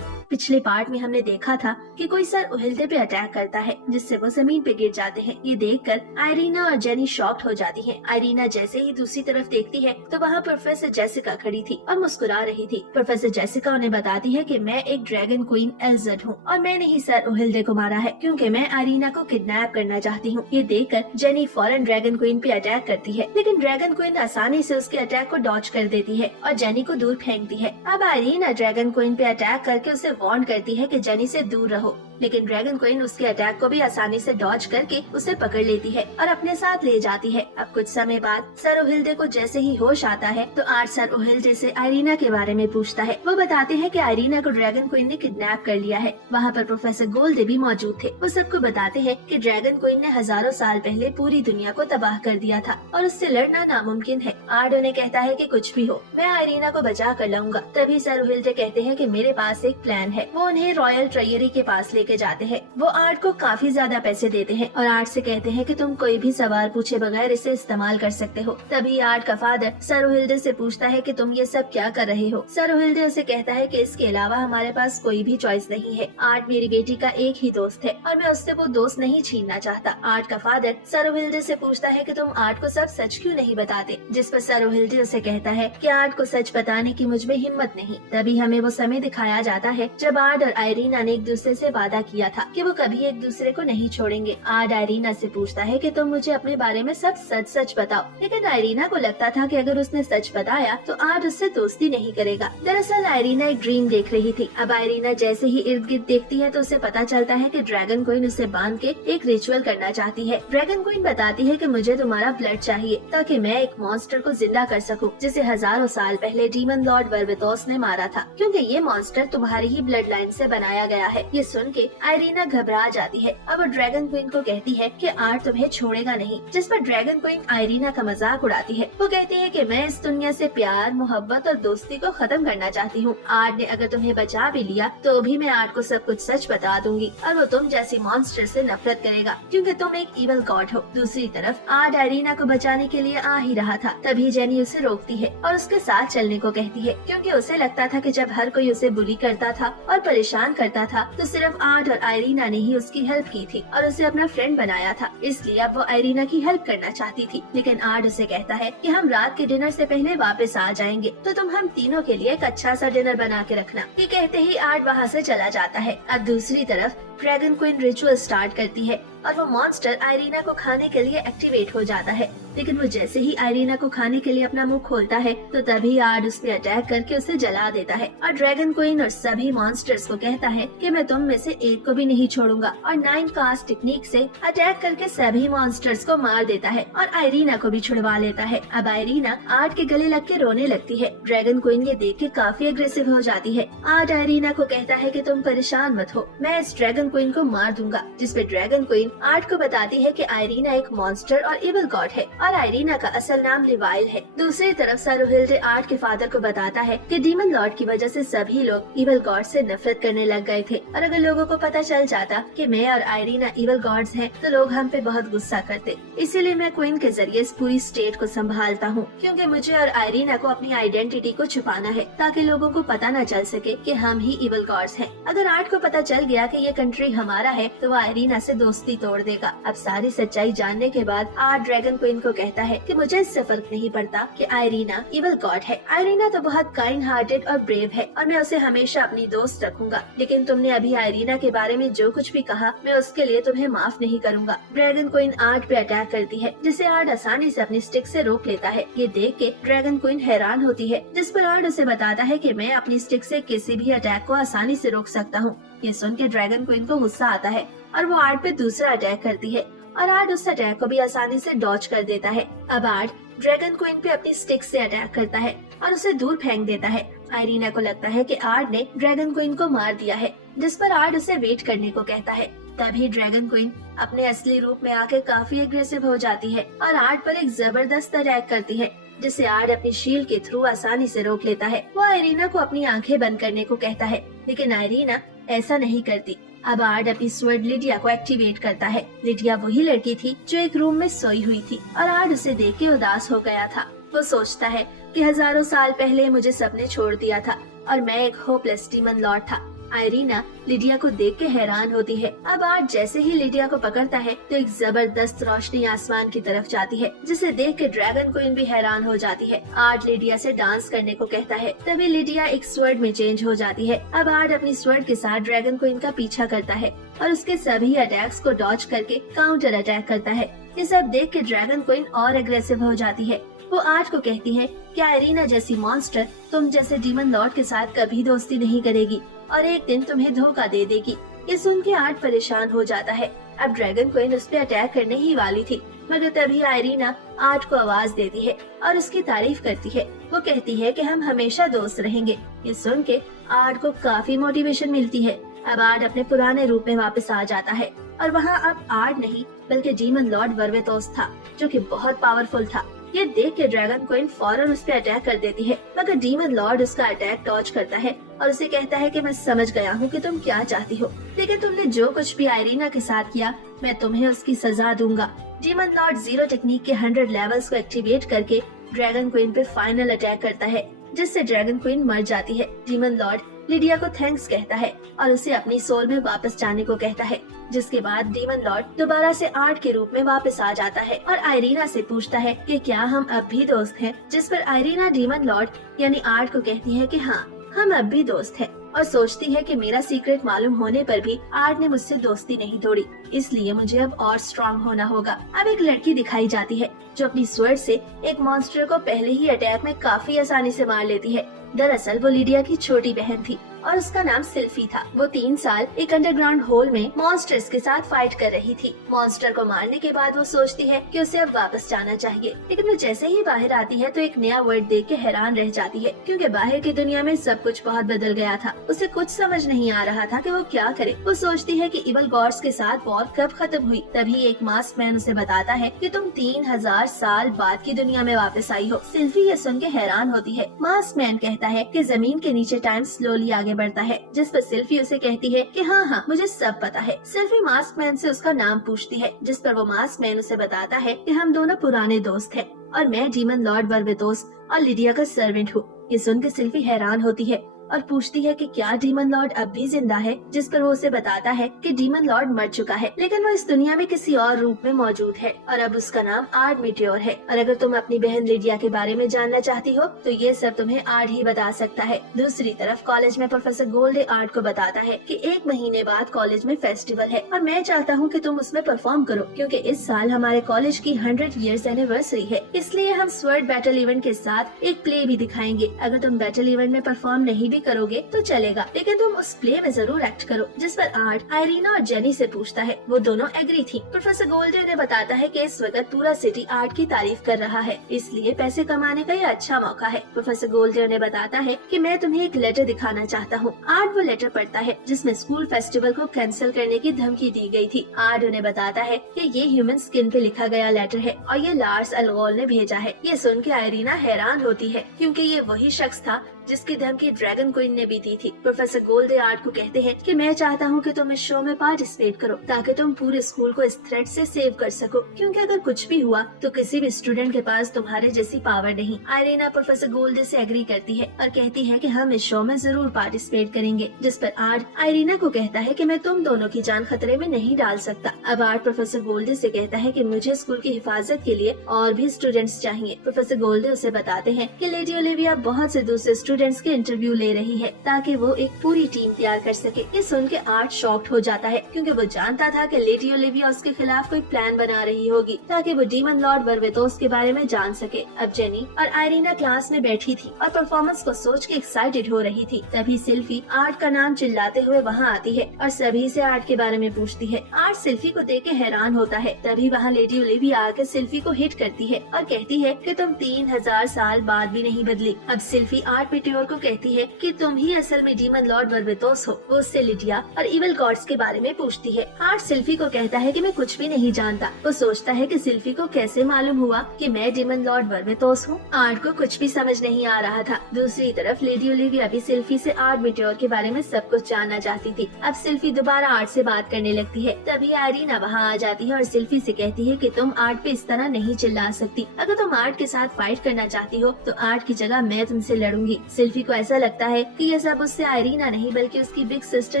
पिछले पार्ट में हमने देखा था कि कोई सर ओहिल्डे पे अटैक करता है, जिससे वो जमीन पे गिर जाते हैं। ये देखकर आयरीना और जेनी शॉक्ड हो जाती हैं। आयरीना जैसे ही दूसरी तरफ देखती है तो वहाँ प्रोफेसर जेसिका खड़ी थी और मुस्कुरा रही थी। प्रोफेसर जेसिका उन्हें बताती है कि मैं एक ड्रैगन क्वीन एल्जड हूँ और मैंने ही सर ओहिल्डे को मारा है, क्योंकि मैं आयरीना को किडनैप करना चाहती हूँ। ये देखकर जेनी फौरन ड्रैगन क्वीन पे अटैक करती है, लेकिन ड्रैगन क्वीन आसानी से उसके अटैक को डॉज कर देती है और जेनी को दूर फेंकती है। अब आयरीना ड्रैगन क्वीन पे अटैक करके उसे वार्न करती है कि जेनी से दूर रहो, लेकिन ड्रैगन क्वीन उसके अटैक को भी आसानी से डॉज करके उसे पकड़ लेती है और अपने साथ ले जाती है। अब कुछ समय बाद सर ओहिल्डे को जैसे ही होश आता है तो आर्ट सर ओहिल्डे से आयरीना के बारे में पूछता है। वो बताते हैं कि आयरीना को ड्रैगन क्वीन ने किडनैप कर लिया है। वहाँ पर प्रोफेसर गोल्डे भी मौजूद थे। वो सबको बताते हैं कि ड्रैगन क्वीन ने हजारों साल पहले पूरी दुनिया को तबाह कर दिया था और उससे लड़ना नामुमकिन है। आर्ट उन्हें कहता है कि कुछ भी हो, मैं आयरीना को बचा कर लाऊंगा। तभी सर ओहिल्डे कहते हैं कि मेरे पास एक प्लान है। वो उन्हें रॉयल ट्रेयरी के पास लेके जाते हैं। वो आर्ट को काफी ज्यादा पैसे देते हैं और आर्ट से कहते हैं कि तुम कोई भी सवाल पूछे बगैर इसे इस्तेमाल कर सकते हो। तभी आर्ट का फादर सर ओहिल्डे से पूछता है कि तुम ये सब क्या कर रहे हो। सर ओहिल्डे उसे कहता है कि इसके अलावा हमारे पास कोई भी चॉइस नहीं है। आर्ट मेरी बेटी का एक ही दोस्त है और मैं उससे वो दोस्त नहीं छीनना चाहता। आर्ट का फादर सर ओहिल्डे से पूछता है कि तुम आर्ट को सब सच क्यों नहीं बताते, जिस पर सर ओहिल्डे उसे कहता है कि आर्ट को सच बताने की मुझ में हिम्मत नहीं। तभी हमें वो समय दिखाया जाता है जब आर्ट और आयरीना ने एक दूसरे से वादा किया था कि वो कभी एक दूसरे को नहीं छोड़ेंगे। आर्ट आयरीना से पूछता है कि तुम मुझे अपने बारे में सब सच सच बताओ, लेकिन आयरीना को लगता था कि अगर उसने सच बताया तो आर्ट उससे दोस्ती नहीं करेगा। दरअसल आयरीना एक ड्रीम देख रही थी। अब आयरीना जैसे ही इर्द गिर्द देखती है तो उसे पता चलता है कि ड्रैगन क्वीन उसे बांध के एक रिचुअल करना चाहती है। ड्रैगन क्वीन बताती है कि मुझे तुम्हारा ब्लड चाहिए ताकि मैं एक मॉन्स्टर को जिंदा कर सकूं, जिसे हजारों साल पहले डीमन लॉर्ड वर्बितोस ने मारा था, क्योंकि ये मॉन्स्टर तुम्हारी ही ब्लड लाइन से बनाया गया है। ये सुन के आयरीना घबरा जाती है। अब वो ड्रैगन क्वीन को कहती है कि आर्ट तुम्हें छोड़ेगा नहीं, जिस पर ड्रैगन क्वीन आयरीना का मजाक उड़ाती है। वो कहती है कि मैं इस दुनिया से प्यार, मोहब्बत और दोस्ती को खत्म करना चाहती हूँ। आर्ट ने अगर तुम्हें बचा भी लिया तो भी मैं आर्ट को सब कुछ सच बता दूंगी और वो तुम जैसी मॉन्स्टर से नफरत करेगा, क्योंकि तुम एक इवल गॉड हो। दूसरी तरफ आर्ट आयरीना को बचाने के लिए आ ही रहा था। तभी जेनी उसे रोकती है और उसके साथ चलने को कहती है, क्योंकि उसे लगता था कि जब हर कोई उसे बुली करता था और परेशान करता था तो सिर्फ आर्ट और आयरीना ने ही उसकी हेल्प की थी और उसे अपना फ्रेंड बनाया था। इसलिए अब वो आयरीना की हेल्प करना चाहती थी। लेकिन आर्ट उसे कहता है कि हम रात के डिनर से पहले वापस आ जाएंगे, तो तुम हम तीनों के लिए एक अच्छा सा डिनर बना के रखना। ये कहते ही आर्ट वहाँ से चला जाता है। अब दूसरी तरफ ड्रैगन क्वीन रिचुअल स्टार्ट करती है और वो मॉन्स्टर आयरीना को खाने के लिए एक्टिवेट हो जाता है। लेकिन वो जैसे ही आयरीना को खाने के लिए अपना मुंह खोलता है तो तभी आर्ट उस पे अटैक करके उसे जला देता है और ड्रैगन क्वीन और सभी मॉन्स्टर्स को कहता है कि मैं तुम में से एक को भी नहीं छोड़ूंगा और 9 कास्ट टेक्निक से अटैक करके सभी मॉन्स्टर्स को मार देता है और आयरीना को भी छुड़वा लेता है। अब आयरीना आर्ट के गले लग के रोने लगती है। ड्रैगन क्वीन ये देख के काफी अग्रेसिव हो जाती है। आर्ट आयरीना को कहता है कि तुम परेशान मत हो, मैं इस ड्रैगन ड्रैगन क्वीन को मार दूंगा। जिसपे ड्रैगन क्वीन आर्ट को बताती है कि आयरीना एक मॉन्स्टर और इविल गॉड है और आयरीना का असल नाम लिवाइल है। दूसरी तरफ सारुहिल्डे आर्ट के फादर को बताता है कि डीमन लॉर्ड की वजह से सभी लोग इविल गॉड से नफरत करने लग गए थे और अगर लोगों को पता चल जाता कि मैं और आयरीना इविल गॉड्स हैं तो लोग हम पे बहुत गुस्सा करते। इसीलिए मैं क्वीन के जरिए इस पूरी स्टेट को संभालता हूँ, क्योंकि मुझे और आयरीना को अपनी आइडेंटिटी को छुपाना है ताकि लोगों को पता न चल सके कि हम ही इविल गॉड्स हैं। अगर आर्ट को पता चल गया कि ये कंट्री हमारा है तो वो आयरीना से दोस्ती तोड़ देगा। अब सारी सच्चाई जानने के बाद आर्ट ड्रैगन क्वीन को कहता है कि मुझे इससे फर्क नहीं पड़ता कि आयरीना इविल गॉड है। आयरीना तो बहुत काइंड हार्टेड और ब्रेव है और मैं उसे हमेशा अपनी दोस्त रखूंगा, लेकिन तुमने अभी आयरीना के बारे में जो कुछ भी कहा मैं उसके लिए तुम्हें माफ नहीं करूंगा। ड्रैगन क्वीन आर्ट पे अटैक करती है जिसे आर्ट आसानी से अपनी स्टिक से रोक लेता है। ये देख के ड्रैगन क्वीन हैरान होती है, जिस पर आर्ट उसे बताता है कि मैं अपनी स्टिक से किसी भी अटैक को आसानी से रोक सकता हूँ। ये सुन के ड्रैगन क्वीन को गुस्सा आता है और वो आर्ट पे दूसरा अटैक करती है और आर्ट उस अटैक को भी आसानी से डॉज कर देता है। अब आर्ट ड्रैगन क्वीन पे अपनी स्टिक से अटैक करता है और उसे दूर फेंक देता है। आयरीना को लगता है कि आर्ट ने ड्रैगन क्वीन को मार दिया है, जिस पर आर्ट उसे वेट करने को कहता है। तभी ड्रैगन क्वीन अपने असली रूप में आके काफी एग्रेसिव हो जाती है और आर्ट पर एक जबरदस्त अटैक करती है, जिसे आर्ट अपनी शील्ड के थ्रू आसानी से रोक लेता है। वो आयरीना को अपनी आंखें बंद करने को कहता है, लेकिन आयरीना ऐसा नहीं करती। अब आर्ट अपनी स्वर्ड लिडिया को एक्टिवेट करता है। लिडिया वही लड़की थी जो एक रूम में सोई हुई थी और आर्ट उसे देख के उदास हो गया था। वो सोचता है कि हजारों साल पहले मुझे सबने छोड़ दिया था और मैं एक होपलेस डीमन लॉर्ड था। आयरीना लिडिया को देख के हैरान होती है। अब आर्ट जैसे ही लिडिया को पकड़ता है तो एक जबरदस्त रोशनी आसमान की तरफ जाती है, जिसे देख के ड्रैगन क्वीन भी हैरान हो जाती है। आर्ट लिडिया से डांस करने को कहता है, तभी लिडिया एक स्वर्ड में चेंज हो जाती है। अब आर्ट अपनी स्वर्ड के साथ ड्रैगन क्वीन का पीछा करता है और उसके सभी अटैक्स को डॉज करके काउंटर अटैक करता है। ये सब देख के ड्रैगन क्वीन और एग्रेसिव हो जाती है। वो आर्ट को कहती है कि आयरीना जैसी मॉन्स्टर तुम जैसे डीमन लॉर्ड के साथ कभी दोस्ती नहीं करेगी और एक दिन तुम्हें धोखा दे देगी। ये सुन के आर्ट परेशान हो जाता है। अब ड्रैगन क्वीन उस पे अटैक करने ही वाली थी, मगर तभी आयरीना आर्ट को आवाज देती है और उसकी तारीफ करती है। वो कहती है कि हम हमेशा दोस्त रहेंगे। ये सुन के आर्ट को काफी मोटिवेशन मिलती है। अब आर्ट अपने पुराने रूप में वापस आ जाता है और वहाँ अब आर्ट नहीं बल्कि डीमन लॉर्ड वर्वेतोस था, जो कि बहुत पावरफुल था। ये देख के ड्रैगन क्वीन फौरन उस पे अटैक कर देती है, मगर डीमन लॉर्ड उसका अटैक डॉज करता है और उसे कहता है कि मैं समझ गया हूँ कि तुम क्या चाहती हो, लेकिन तुमने जो कुछ भी आयरीना के साथ किया मैं तुम्हें उसकी सजा दूंगा। डीमन लॉर्ड जीरो टेक्निक के 100 लेवल्स को एक्टिवेट करके ड्रैगन क्वीन पे फाइनल अटैक करता है, जिससे ड्रैगन क्वीन मर जाती है। डीमन लॉर्ड लिडिया को थैंक्स कहता है और उसे अपनी सोल में वापस जाने को कहता है, जिसके बाद डीमन लॉर्ड दोबारा से आर्ट के रूप में वापस आ जाता है और आयरीना से पूछता है कि क्या हम अब भी दोस्त हैं, जिस पर आयरीना डीमन लॉर्ड यानी आर्ट को कहती है कि हाँ हम अब भी दोस्त हैं और सोचती है कि मेरा सीक्रेट मालूम होने पर भी आर्ट ने मुझसे दोस्ती नहीं तोड़ी, इसलिए मुझे अब और स्ट्रांग होना होगा। अब एक लड़की दिखाई जाती है जो अपनी स्वर्ड से एक मॉन्स्टर को पहले ही अटैक में काफी आसानी से मार लेती है। दरअसल वो लिडिया की छोटी बहन थी और उसका नाम सिल्फी था। वो 3 साल एक अंडरग्राउंड होल में मॉन्स्टर्स के साथ फाइट कर रही थी। मॉन्स्टर को मारने के बाद वो सोचती है कि उसे अब वापस जाना चाहिए, लेकिन वो जैसे ही बाहर आती है तो एक नया वर्ल्ड देख के हैरान रह जाती है, क्योंकि बाहर की दुनिया में सब कुछ बहुत बदल गया था। उसे कुछ समझ नहीं आ रहा था कि वो क्या करे। वो सोचती है कि इवल गॉड्स के साथ वॉर कब खत्म हुई। तभी एक मास्क मैन उसे बताता है कि तुम 3000 साल बाद की दुनिया में वापस आई हो। सिल्फी ये सुन के हैरान होती है। मास्क मैन कहता है कि जमीन के नीचे टाइम स्लोली आगे बढ़ता है, जिस पर सिल्फी उसे कहती है कि हाँ मुझे सब पता है। सिल्फी मास्क मैन से उसका नाम पूछती है, जिस पर वो मास्क मैन उसे बताता है कि हम दोनों पुराने दोस्त हैं और मैं डीमन लॉर्ड वर्वेतोस और लिडिया का सर्वेंट हूँ। ये सुनकर सिल्फी हैरान होती है और पूछती है कि क्या डीमन लॉर्ड अब भी जिंदा है, जिस पर वो उसे बताता है कि डीमन लॉर्ड मर चुका है, लेकिन वो इस दुनिया में किसी और रूप में मौजूद है और अब उसका नाम आर्ट मीटियोर है। और अगर तुम अपनी बहन लिडिया के बारे में जानना चाहती हो तो ये सब तुम्हें आर्ट ही बता सकता है। दूसरी तरफ कॉलेज में प्रोफेसर गोल्डे आर्ट को बताता है कि 1 महीने बाद कॉलेज में फेस्टिवल है और मैं चाहता हूँ कि तुम उसमें परफॉर्म करो, क्योंकि इस साल हमारे कॉलेज की 100 ईयर्स एनिवर्सरी है। इसलिए हम स्वर्ड बैटल इवेंट के साथ एक प्ले भी दिखाएंगे। अगर तुम बैटल इवेंट में परफॉर्म नहीं भी भी करोगे तो चलेगा, लेकिन तुम उस प्ले में जरूर एक्ट करो। जिस पर आर्ट आयरीना और जेनी से पूछता है। वो दोनों एग्री थी। प्रोफेसर गोल्डे उन्हें बताता है कि इस वक्त पूरा सिटी आर्ट की तारीफ कर रहा है, इसलिए पैसे कमाने का ये अच्छा मौका है। प्रोफेसर गोल्डे उन्हें बताता है कि मैं तुम्हें एक लेटर दिखाना चाहता हूँ। आर्ट वो लेटर पढ़ता है जिसमें स्कूल फेस्टिवल को कैंसिल करने की धमकी दी गई थी। आर्ट उन्हें बताता है कि ये ह्यूमन स्किन पे लिखा गया लेटर है और ये लार्स अलगोल ने भेजा है। ये सुन के आयरीना हैरान होती है क्योंकि ये वही शख्स था जिसकी धमकी ड्रैगन क्वीन ने भी दी थी। प्रोफेसर गोल्डे आर्ट को कहते हैं कि मैं चाहता हूँ कि तुम इस शो में पार्टिसिपेट करो ताकि तुम पूरे स्कूल को इस थ्रेट से सेव कर सको, क्योंकि अगर कुछ भी हुआ तो किसी भी स्टूडेंट के पास तुम्हारे जैसी पावर नहीं। आयरीना प्रोफेसर गोल्डे से एग्री करती है और कहती है कि हम इस शो में जरूर पार्टिसिपेट करेंगे। जिस पर आर्ट आयरीना को कहता है कि मैं तुम दोनों की जान खतरे में नहीं डाल सकता। अब आर्ट प्रोफेसर गोल्डे से कहता है कि मुझे स्कूल की हिफाजत के लिए और भी स्टूडेंट्स चाहिए। प्रोफेसर गोल्डे उसे बताते हैं कि लेडी ओलिविया बहुत से दूसरे स्टूडेंट्स के इंटरव्यू ले रही है ताकि वो एक पूरी टीम तैयार कर सके। ये सुन के आर्ट शॉक्ड हो जाता है क्योंकि वो जानता था कि लेडी ओलिविया उसके खिलाफ कोई प्लान बना रही होगी ताकि वो डीमन लॉर्ड बर्बेतोस के बारे में जान सके। अब जेनी और आयरीना क्लास में बैठी थी और परफॉर्मेंस को सोच के एक्साइटेड हो रही थी। तभी सिल्फी आर्ट का नाम चिल्लाते हुए वहाँ आती है और सभी से आर्ट के बारे में पूछती है। आर्ट सिल्फी को देख के हैरान होता है। तभी वहाँ लेडी ओलिविया आकर सिल्फी को हिट करती है और कहती है कि तुम 3000 साल बाद भी नहीं बदली। अब सिल्फी आर्ट पिट्योर को कहती है कि तुम ही असल में डीमन लॉर्ड बर्बेतोस हो। वो उससे लिडिया और इवल गॉड्स के बारे में पूछती है। आर्ट सिल्फी को कहता है कि मैं कुछ भी नहीं जानता। वो सोचता है कि सिल्फी को कैसे मालूम हुआ कि मैं डीमन लॉर्ड बर्बेतोस हूँ। आर्ट को कुछ भी समझ नहीं आ रहा था। दूसरी तरफ लेडी ओलिविया भी सिल्फी से आर्ट मिट्योर के बारे में सब कुछ जानना चाहती थी। अब सिल्फी दोबारा आर्ट से बात करने लगती है। तभी आयरीना वहाँ आ जाती है और सिल्फी से कहती है कि तुम आर्ट पे इस तरह नहीं चिल्ला सकती। अगर तुम आर्ट के साथ फाइट करना चाहती हो तो आर्ट की जगह मैं तुमसे लड़ूंगी। सिल्फी को ऐसा लगता है कि ये सब उससे आयरीना नहीं बल्कि उसकी बिग सिस्टर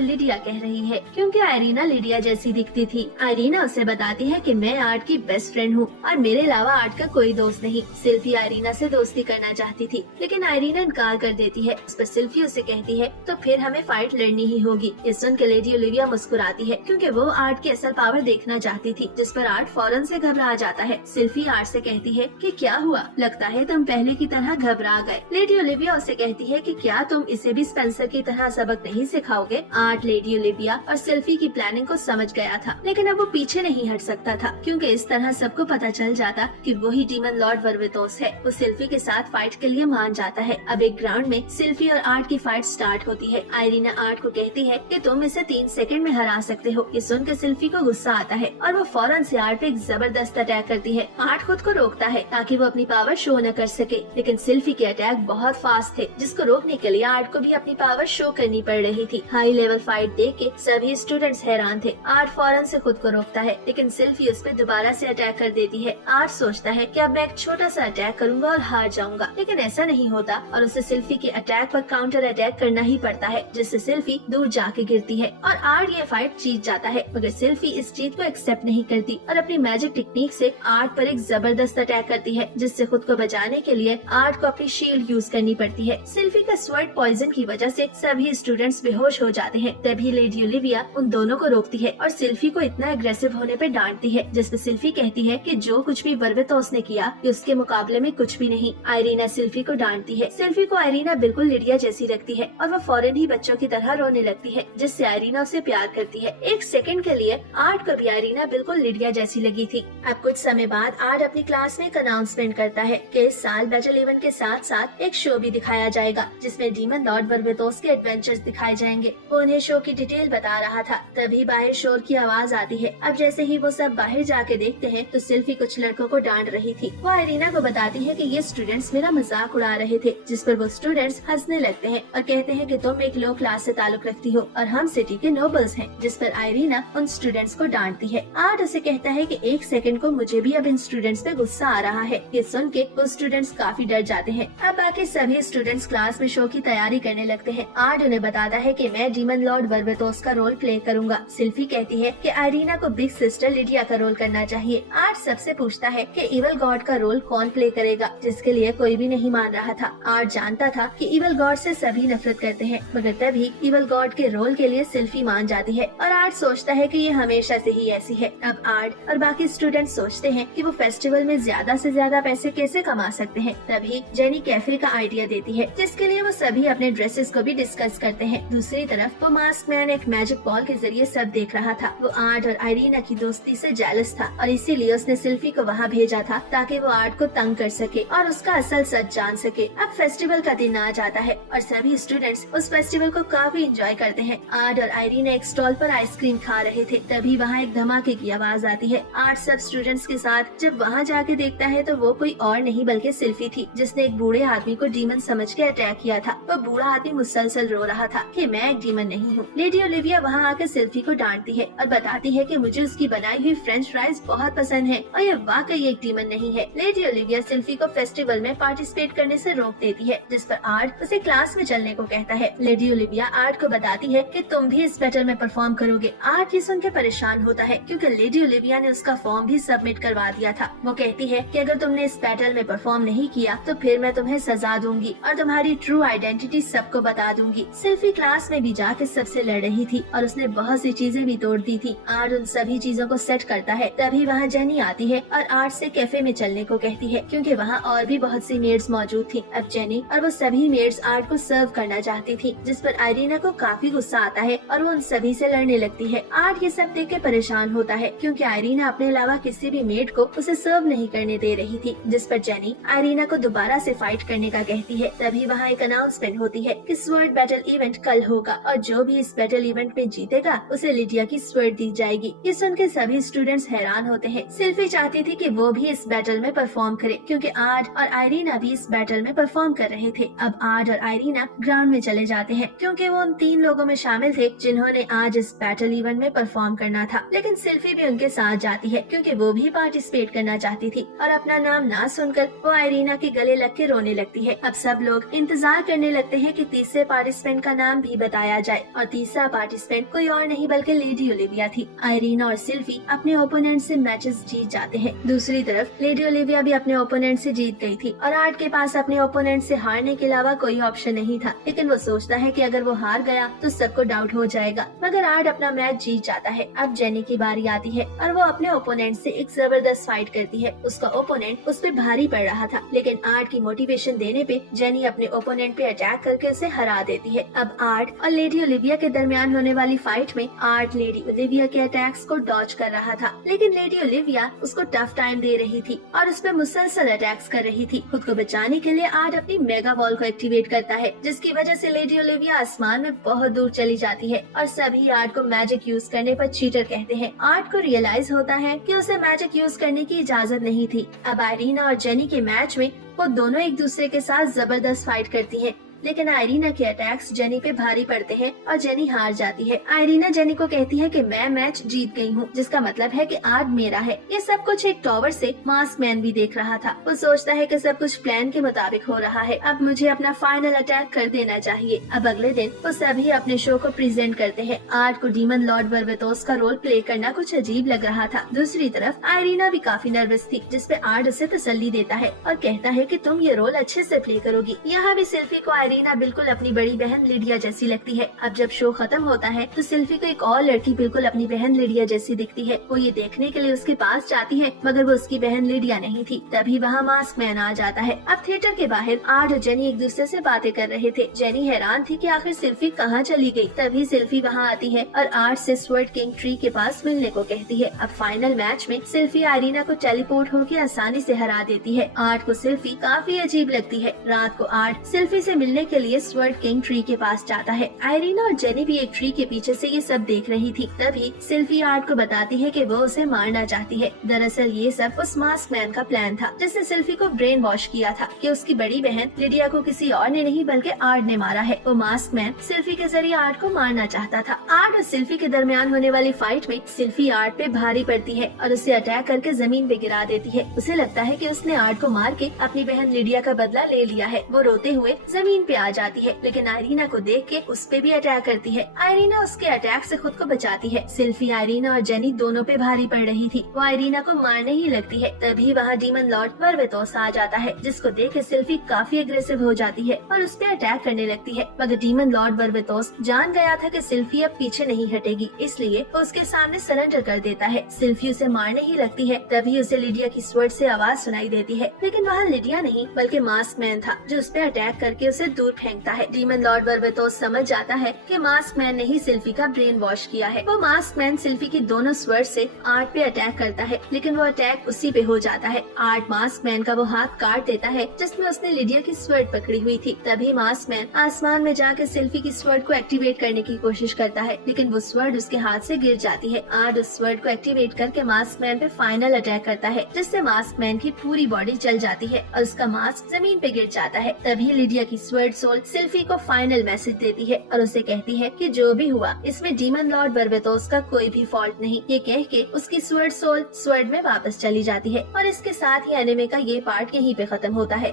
लिडिया कह रही है, क्योंकि आयरीना लिडिया जैसी दिखती थी। आयरीना उसे बताती है कि मैं आर्ट की बेस्ट फ्रेंड हूँ और मेरे अलावा आर्ट का कोई दोस्त नहीं। सिल्फी आयरीना से दोस्ती करना चाहती थी लेकिन आयरीना इनकार कर देती है। उस पर सिल्फी उसे कहती है तो फिर हमें फाइट लड़नी ही होगी। ये सुन के लेडी ओलिविया मुस्कुराती है क्योंकि वो आर्ट की असल पावर देखना चाहती थी। जिस पर आर्ट फौरन से घबरा जाता है। सिल्फी आर्ट से कहती है कि क्या हुआ, लगता है तुम पहले की तरह घबरा गए। लेडी ओलिविया उसे कहती है कि क्या तुम इसे भी स्पेंसर की तरह सबक नहीं सिखाओगे। आर्ट लेडी ओलिविया और सिल्फी की प्लानिंग को समझ गया था लेकिन अब वो पीछे नहीं हट सकता था क्योंकि इस तरह सबको पता चल जाता कि वही डीमन लॉर्ड बर्बेतोस है। वो सिल्फी के साथ फाइट के लिए मान जाता है। अब एक ग्राउंड में सिल्फी और आर्ट की फाइट स्टार्ट होती है। आयरीना आर्ट को कहती है कि तुम इसे 3 सेकंड में हरा सकते हो। ये सुनकर सिल्फी को गुस्सा आता है और वो फौरन से आर्ट पे एक जबरदस्त अटैक करती है। आर्ट खुद को रोकता है ताकि वो अपनी पावर शो न कर सके, लेकिन सिल्फी के अटैक बहुत फास्ट थे जिसको रोकने के लिए आर्ट को भी अपनी पावर शो करनी पड़ रही थी। हाई लेवल फाइट देख के सभी स्टूडेंट्स हैरान थे। आर्ट फौरन से खुद को रोकता है लेकिन सिल्फी उस पर दोबारा से अटैक कर देती है। आर्ट सोचता है कि अब मैं एक छोटा सा अटैक करूंगा और हार जाऊंगा, लेकिन ऐसा नहीं होता और उसे सिल्फी के अटैक पर काउंटर अटैक करना ही पड़ता है जिससे सिल्फी दूर जाके गिरती है और आर्ट ये फाइट जीत जाता है। मगर सिल्फी इस जीत को एक्सेप्ट नहीं करती और अपनी मैजिक टेक्निक से आर्ट पर एक जबरदस्त अटैक करती है जिससे खुद को बचाने के लिए आर्ट को अपनी शील्ड यूज करनी पड़ती है। सिल्फी का स्वर्ड पॉइजन की वजह से सभी स्टूडेंट्स बेहोश हो जाते हैं। तभी लेडी ओलिविया उन दोनों को रोकती है और सिल्फी को इतना एग्रेसिव होने पे डांटती है जिसपे सिल्फी कहती है कि जो कुछ भी बर्बेतोस ने किया उसके मुकाबले में कुछ भी नहीं। आयरीना सिल्फी को डांटती है। सिल्फी को आयरीना बिल्कुल लिडिया जैसी लगती है और वो फौरन ही बच्चों की तरह रोने लगती है जिससे आयरीना उसे प्यार करती है। एक सेकंड के लिए आर्ट को भी आयरीना बिल्कुल लिडिया जैसी लगी थी। अब कुछ समय बाद आर्ट अपनी क्लास में एक अनाउंसमेंट करता है कि इस साल बैटल इवेंट के साथ साथ एक शो भी दिखाया जाएगा जिसमें डीमन लॉर्ड बर्बेतोस के एडवेंचर्स दिखाए जाएंगे। वो उन्हें शो की डिटेल बता रहा था। तभी बाहर शोर की आवाज आती है। अब जैसे ही वो सब बाहर जाके देखते हैं तो सिल्फी कुछ लड़कों को डांट रही थी। वो आयरीना को बताती है कि ये स्टूडेंट्स मेरा मजाक उड़ा रहे थे, जिस पर वो स्टूडेंट्स हंसने लगते हैं और कहते हैं कि तुम एक लो क्लास से ताल्लुक रखती हो और हम सिटी के नोबल्स हैं। जिस पर आयरीना उन स्टूडेंट्स को डांटती है। आर्ट उसे कहता है कि एक सेकंड को मुझे भी अब इन स्टूडेंट्स पे गुस्सा आ रहा है। ये सुन के वो स्टूडेंट्स काफी डर जाते हैं। अब बाकी सभी स्टूडेंट्स क्लास में शो की तैयारी करने लगते हैं। आर्ट उन्हें बताता है कि मैं डीमन लॉर्ड बर्बेतोस का रोल प्ले करूंगा। सिल्फी कहती है कि आयरीना को बिग सिस्टर लिडिया का रोल करना चाहिए। आर्ट सबसे पूछता है कि इवल गॉड का रोल कौन प्ले करेगा, जिसके लिए कोई भी नहीं मान रहा था। आर्ट जानता था कि इवल गॉड से सभी नफरत करते हैं, मगर तभी इवल गॉड के रोल के लिए सिल्फी मान जाती है और आर्ट सोचता है कि ये हमेशा से ही ऐसी है। अब आर्ट और बाकी स्टूडेंट सोचते हैं कि वो फेस्टिवल में ज्यादा से ज्यादा पैसे कैसे कमा सकते हैं। तभी जेनी कैफे का आइडिया देती है। जिसके लिए वो सभी अपने ड्रेसेस को भी डिस्कस करते हैं। दूसरी तरफ वो मास्क मैन एक मैजिक बॉल के जरिए सब देख रहा था। वो आर्ट और आइरीना की दोस्ती से जेलस था और इसीलिए उसने सिल्फी को वहाँ भेजा था ताकि वो आर्ट को तंग कर सके और उसका असल सच जान सके। अब फेस्टिवल का दिन आ जाता है और सभी स्टूडेंट्स उस फेस्टिवल को काफी एंजॉय करते हैं। आर्ट और आइरीना एक स्टॉल पर आइसक्रीम खा रहे थे, तभी वहाँ एक धमाके की आवाज आती है। आर्ट सब स्टूडेंट्स के साथ जब वहाँ जाके देखता है तो वो कोई और नहीं बल्कि सिल्फी थी, जिसने एक बूढ़े आदमी को डीमन समझ के अटैक किया था। वो बूढ़ा आदमी मुसलसल रो रहा था कि मैं एक डीमन नहीं हूँ। लेडी ओलिविया वहाँ आके सिल्फी को डांटती है और बताती है कि मुझे उसकी बनाई हुई फ्रेंच फ्राइज बहुत पसंद है और ये वाकई एक डीमन नहीं है। लेडी ओलिविया सिल्फी को फेस्टिवल में पार्टिसिपेट करने से रोक देती है, जिस पर आर्ट उसे क्लास में चलने को कहता है। लेडी ओलिविया आर्ट को बताती है कि तुम भी इस बैटल में परफॉर्म करोगे। आर्ट ये सुन के परेशान होता है क्योंकि लेडी ओलिविया ने उसका फॉर्म भी सबमिट करवा दिया था। वो कहती है कि अगर तुमने इस बैटल में परफॉर्म नहीं किया तो फिर मैं तुम्हें सजा दूंगी और तुम्हारी ट्रू आइडेंटिटी सबको बता दूंगी। सिल्फी क्लास में भी जाके सबसे लड़ रही थी और उसने बहुत सी चीजें भी तोड़ दी थी। आर्ट उन सभी चीजों को सेट करता है, तभी वहाँ जेनी आती है और आर्ट से कैफे में चलने को कहती है क्योंकि वहाँ और भी बहुत सी मेड्स मौजूद थी। अब जेनी और वो सभी मेड्स आर्ट को सर्व करना चाहती थी, जिस पर आइरीना को काफी गुस्सा आता है और वो उन सभी से लड़ने लगती है। आर्ट ये सब देख के परेशान होता है क्योंकि आइरीना अपने अलावा किसी भी मेड को उसे सर्व नहीं करने दे रही थी, जिस पर जेनी आइरीना को दोबारा से फाइट करने का कहती है। तभी वहाँ एक अनाउंसमेंट होती है कि स्वर्ड बैटल इवेंट कल होगा और जो भी इस बैटल इवेंट में जीतेगा उसे लिडिया की स्वर्ड दी जाएगी। ये सुन के सभी स्टूडेंट्स हैरान होते हैं। सिल्फी चाहती थी कि वो भी इस बैटल में परफॉर्म करे क्योंकि आर्ट और आइरीना भी इस बैटल में परफॉर्म कर रहे थे। अब आर्ट और आइरीना ग्राउंड में चले जाते हैं क्योंकि वो उन 3 लोगों में शामिल थे जिन्होंने आज इस बैटल इवेंट में परफॉर्म करना था। लेकिन सिल्फी भी उनके साथ जाती है क्योंकि वो भी पार्टिसिपेट करना चाहती थी और अपना नाम ना सुनकर वो आइरीना के गले लग के रोने लगती है। अब सब लोग इंतजार करने लगते हैं कि तीसरे पार्टिसिपेंट का नाम भी बताया जाए और तीसरा पार्टिसिपेंट कोई और नहीं बल्कि लेडी ओलिविया थी। आइरीना और सिल्फी अपने ओपोनेंट से मैचेस जीत जाते हैं। दूसरी तरफ लेडी ओलिविया भी अपने ओपोनेंट से जीत गई थी और आर्ट के पास अपने ओपोनेंट से हारने के अलावा कोई ऑप्शन नहीं था। लेकिन वो सोचता है कि अगर वो हार गया तो सबको डाउट हो जाएगा, मगर आर्ट अपना मैच जीत जाता है। अब जेनी की बारी आती है और वो अपने ओपोनेंट से एक जबरदस्त फाइट करती है। उसका ओपोनेंट उस पे भारी पड़ रहा था, लेकिन आर्ट की मोटिवेशन देने पे जेनी अपने ओपोनेंट पे अटैक करके उसे हरा देती है। अब आर्ट और लेडी ओलिविया के दरमियान होने वाली फाइट में आर्ट लेडी ओलिविया के अटैक्स को डॉज कर रहा था, लेकिन लेडी ओलिविया उसको टफ टाइम दे रही थी और उस पे मुसलसल अटैक्स कर रही थी। खुद को बचाने के लिए आर्ट अपनी मेगा बॉल को एक्टिवेट करता है, जिसकी वजह से लेडी ओलिविया आसमान में बहुत दूर चली जाती है और सभी आर्ट को मैजिक यूज करने पर चीटर कहते हैं। आर्ट को रियलाइज होता है कि उसे मैजिक यूज करने की इजाजत नहीं थी। अब आइरीना और जेनी के मैच में वो दोनों एक दूसरे के साथ जबरदस्त फाइट करती हैं, लेकिन आइरीना के अटैक्स जेनी पे भारी पड़ते हैं और जेनी हार जाती है। आइरीना जेनी को कहती है कि मैं मैच जीत गई हूँ, जिसका मतलब है कि आज मेरा है। ये सब कुछ एक टॉवर से मास्क मैन भी देख रहा था। वो सोचता है कि सब कुछ प्लान के मुताबिक हो रहा है, अब मुझे अपना फाइनल अटैक कर देना चाहिए। अब अगले दिन वो सभी अपने शो को प्रेजेंट करते हैं। आर्ट को डीमन लॉर्ड बर्बेतोस का रोल प्ले करना कुछ अजीब लग रहा था। दूसरी तरफ आइरीना भी काफी नर्वस थी, जिसपे आर्ट उसे तसल्ली देता है और कहता है कि तुम ये रोल अच्छे से प्ले करोगी। यहाँ भी सिल्फी को आइरीना बिल्कुल अपनी बड़ी बहन लिडिया जैसी लगती है। अब जब शो खत्म होता है तो सिल्फी को एक और लड़की बिल्कुल अपनी बहन लिडिया जैसी दिखती है। वो ये देखने के लिए उसके पास जाती है, मगर वो उसकी बहन लिडिया नहीं थी। तभी वहाँ मास्क मैन आ जाता है। अब थिएटर के बाहर आर्ट और जेनी एक दूसरे से बातें कर रहे थे। जेनी हैरान थी कि आखिर सिल्फी कहाँ चली गई। तभी सिल्फी वहाँ आती है और आर्ट से स्वर्ड किंग ट्री के पास मिलने को कहती है। अब फाइनल मैच में सिल्फी आइरीना को टेलीपोर्ट होकर आसानी से हरा देती है। आर्ट को सिल्फी काफी अजीब लगती है। रात को आर्ट सिल्फी से मिलने के लिए स्वर्ड किंग ट्री के पास जाता है। आइरीना और जेनी भी एक ट्री के पीछे से ये सब देख रही थी। तभी सिल्फी आर्ट को बताती है कि वो उसे मारना चाहती है। दरअसल ये सब उस मास्क मैन का प्लान था, जिसने सिल्फी को ब्रेन वॉश किया था कि उसकी बड़ी बहन लिडिया को किसी और ने नहीं बल्कि आर्ट ने मारा है। वो मास्क मैन सिल्फी के जरिए आर्ट को मारना चाहता था। आर्ट और सिल्फी के दरमियान होने वाली फाइट में सिल्फी आर्ट पे भारी पड़ती है और उसे अटैक करके जमीन पे गिरा देती है। उसे लगता है कि उसने आर्ट को मार के अपनी बहन लिडिया का बदला ले लिया है। वो रोते हुए जमीन पे आ जाती है, लेकिन आइरीना को देख के उस पे भी अटैक करती है। आइरीना उसके अटैक से खुद को बचाती है। सिल्फी आइरीना और जेनी दोनों पे भारी पड़ रही थी। वो आइरीना को मारने ही लगती है। तभी वहाँ डीमन लॉर्ड बर्बेतोस आ जाता है, जिसको देख के सिल्फी काफी एग्रेसिव हो जाती है और उस पे अटैक करने लगती है। मगर डीमन लॉर्ड बर्बेतोस जान गया था कि सिल्फी अब पीछे नहीं हटेगी, इसलिए वो उसके सामने सरेंडर कर देता है। सिल्फी उसे मारने ही लगती है। तभी उसे लिडिया की स्वर्ड से आवाज सुनाई देती है, लेकिन वहाँ लिडिया नहीं बल्कि मास्क मैन था, जो उस पे अटैक करके उसे दूर फेंकता है। डीमन लॉर्ड बर्बाटोस समझ जाता है कि मास्क मैन ने ही सिल्फी का ब्रेन वॉश किया है। वो मास्क मैन सिल्फी की दोनों स्वर्ड से आर्ट पे अटैक करता है, लेकिन वो अटैक उसी पे हो जाता है। आर्ट मास्क मैन का वो हाथ काट देता है जिसमें उसने लिडिया की स्वर्ड पकड़ी हुई थी। तभी मास्क मैन आसमान में जाकर सिल्फी की स्वर्ड को एक्टिवेट करने की कोशिश करता है, लेकिन वो स्वर्ड उसके हाथ से गिर जाती है। आर्ट उस स्वर्ड को एक्टिवेट करके मास्क मैन पे फाइनल अटैक करता है, जिससे मास्क मैन की पूरी बॉडी जल जाती है और उसका मास्क जमीन पे गिर जाता है। तभी लिडिया की स्वर्ड सोल सिल्फी को फाइनल मैसेज देती है और उसे कहती है कि जो भी हुआ इसमें डीमन लॉर्ड बर्बाटोस का कोई भी फॉल्ट नहीं। ये कह के उसकी स्वर्ड सोल स्वर्ड में वापस चली जाती है और इसके साथ ही एनिमे का ये पार्ट यहीं पे खत्म होता है।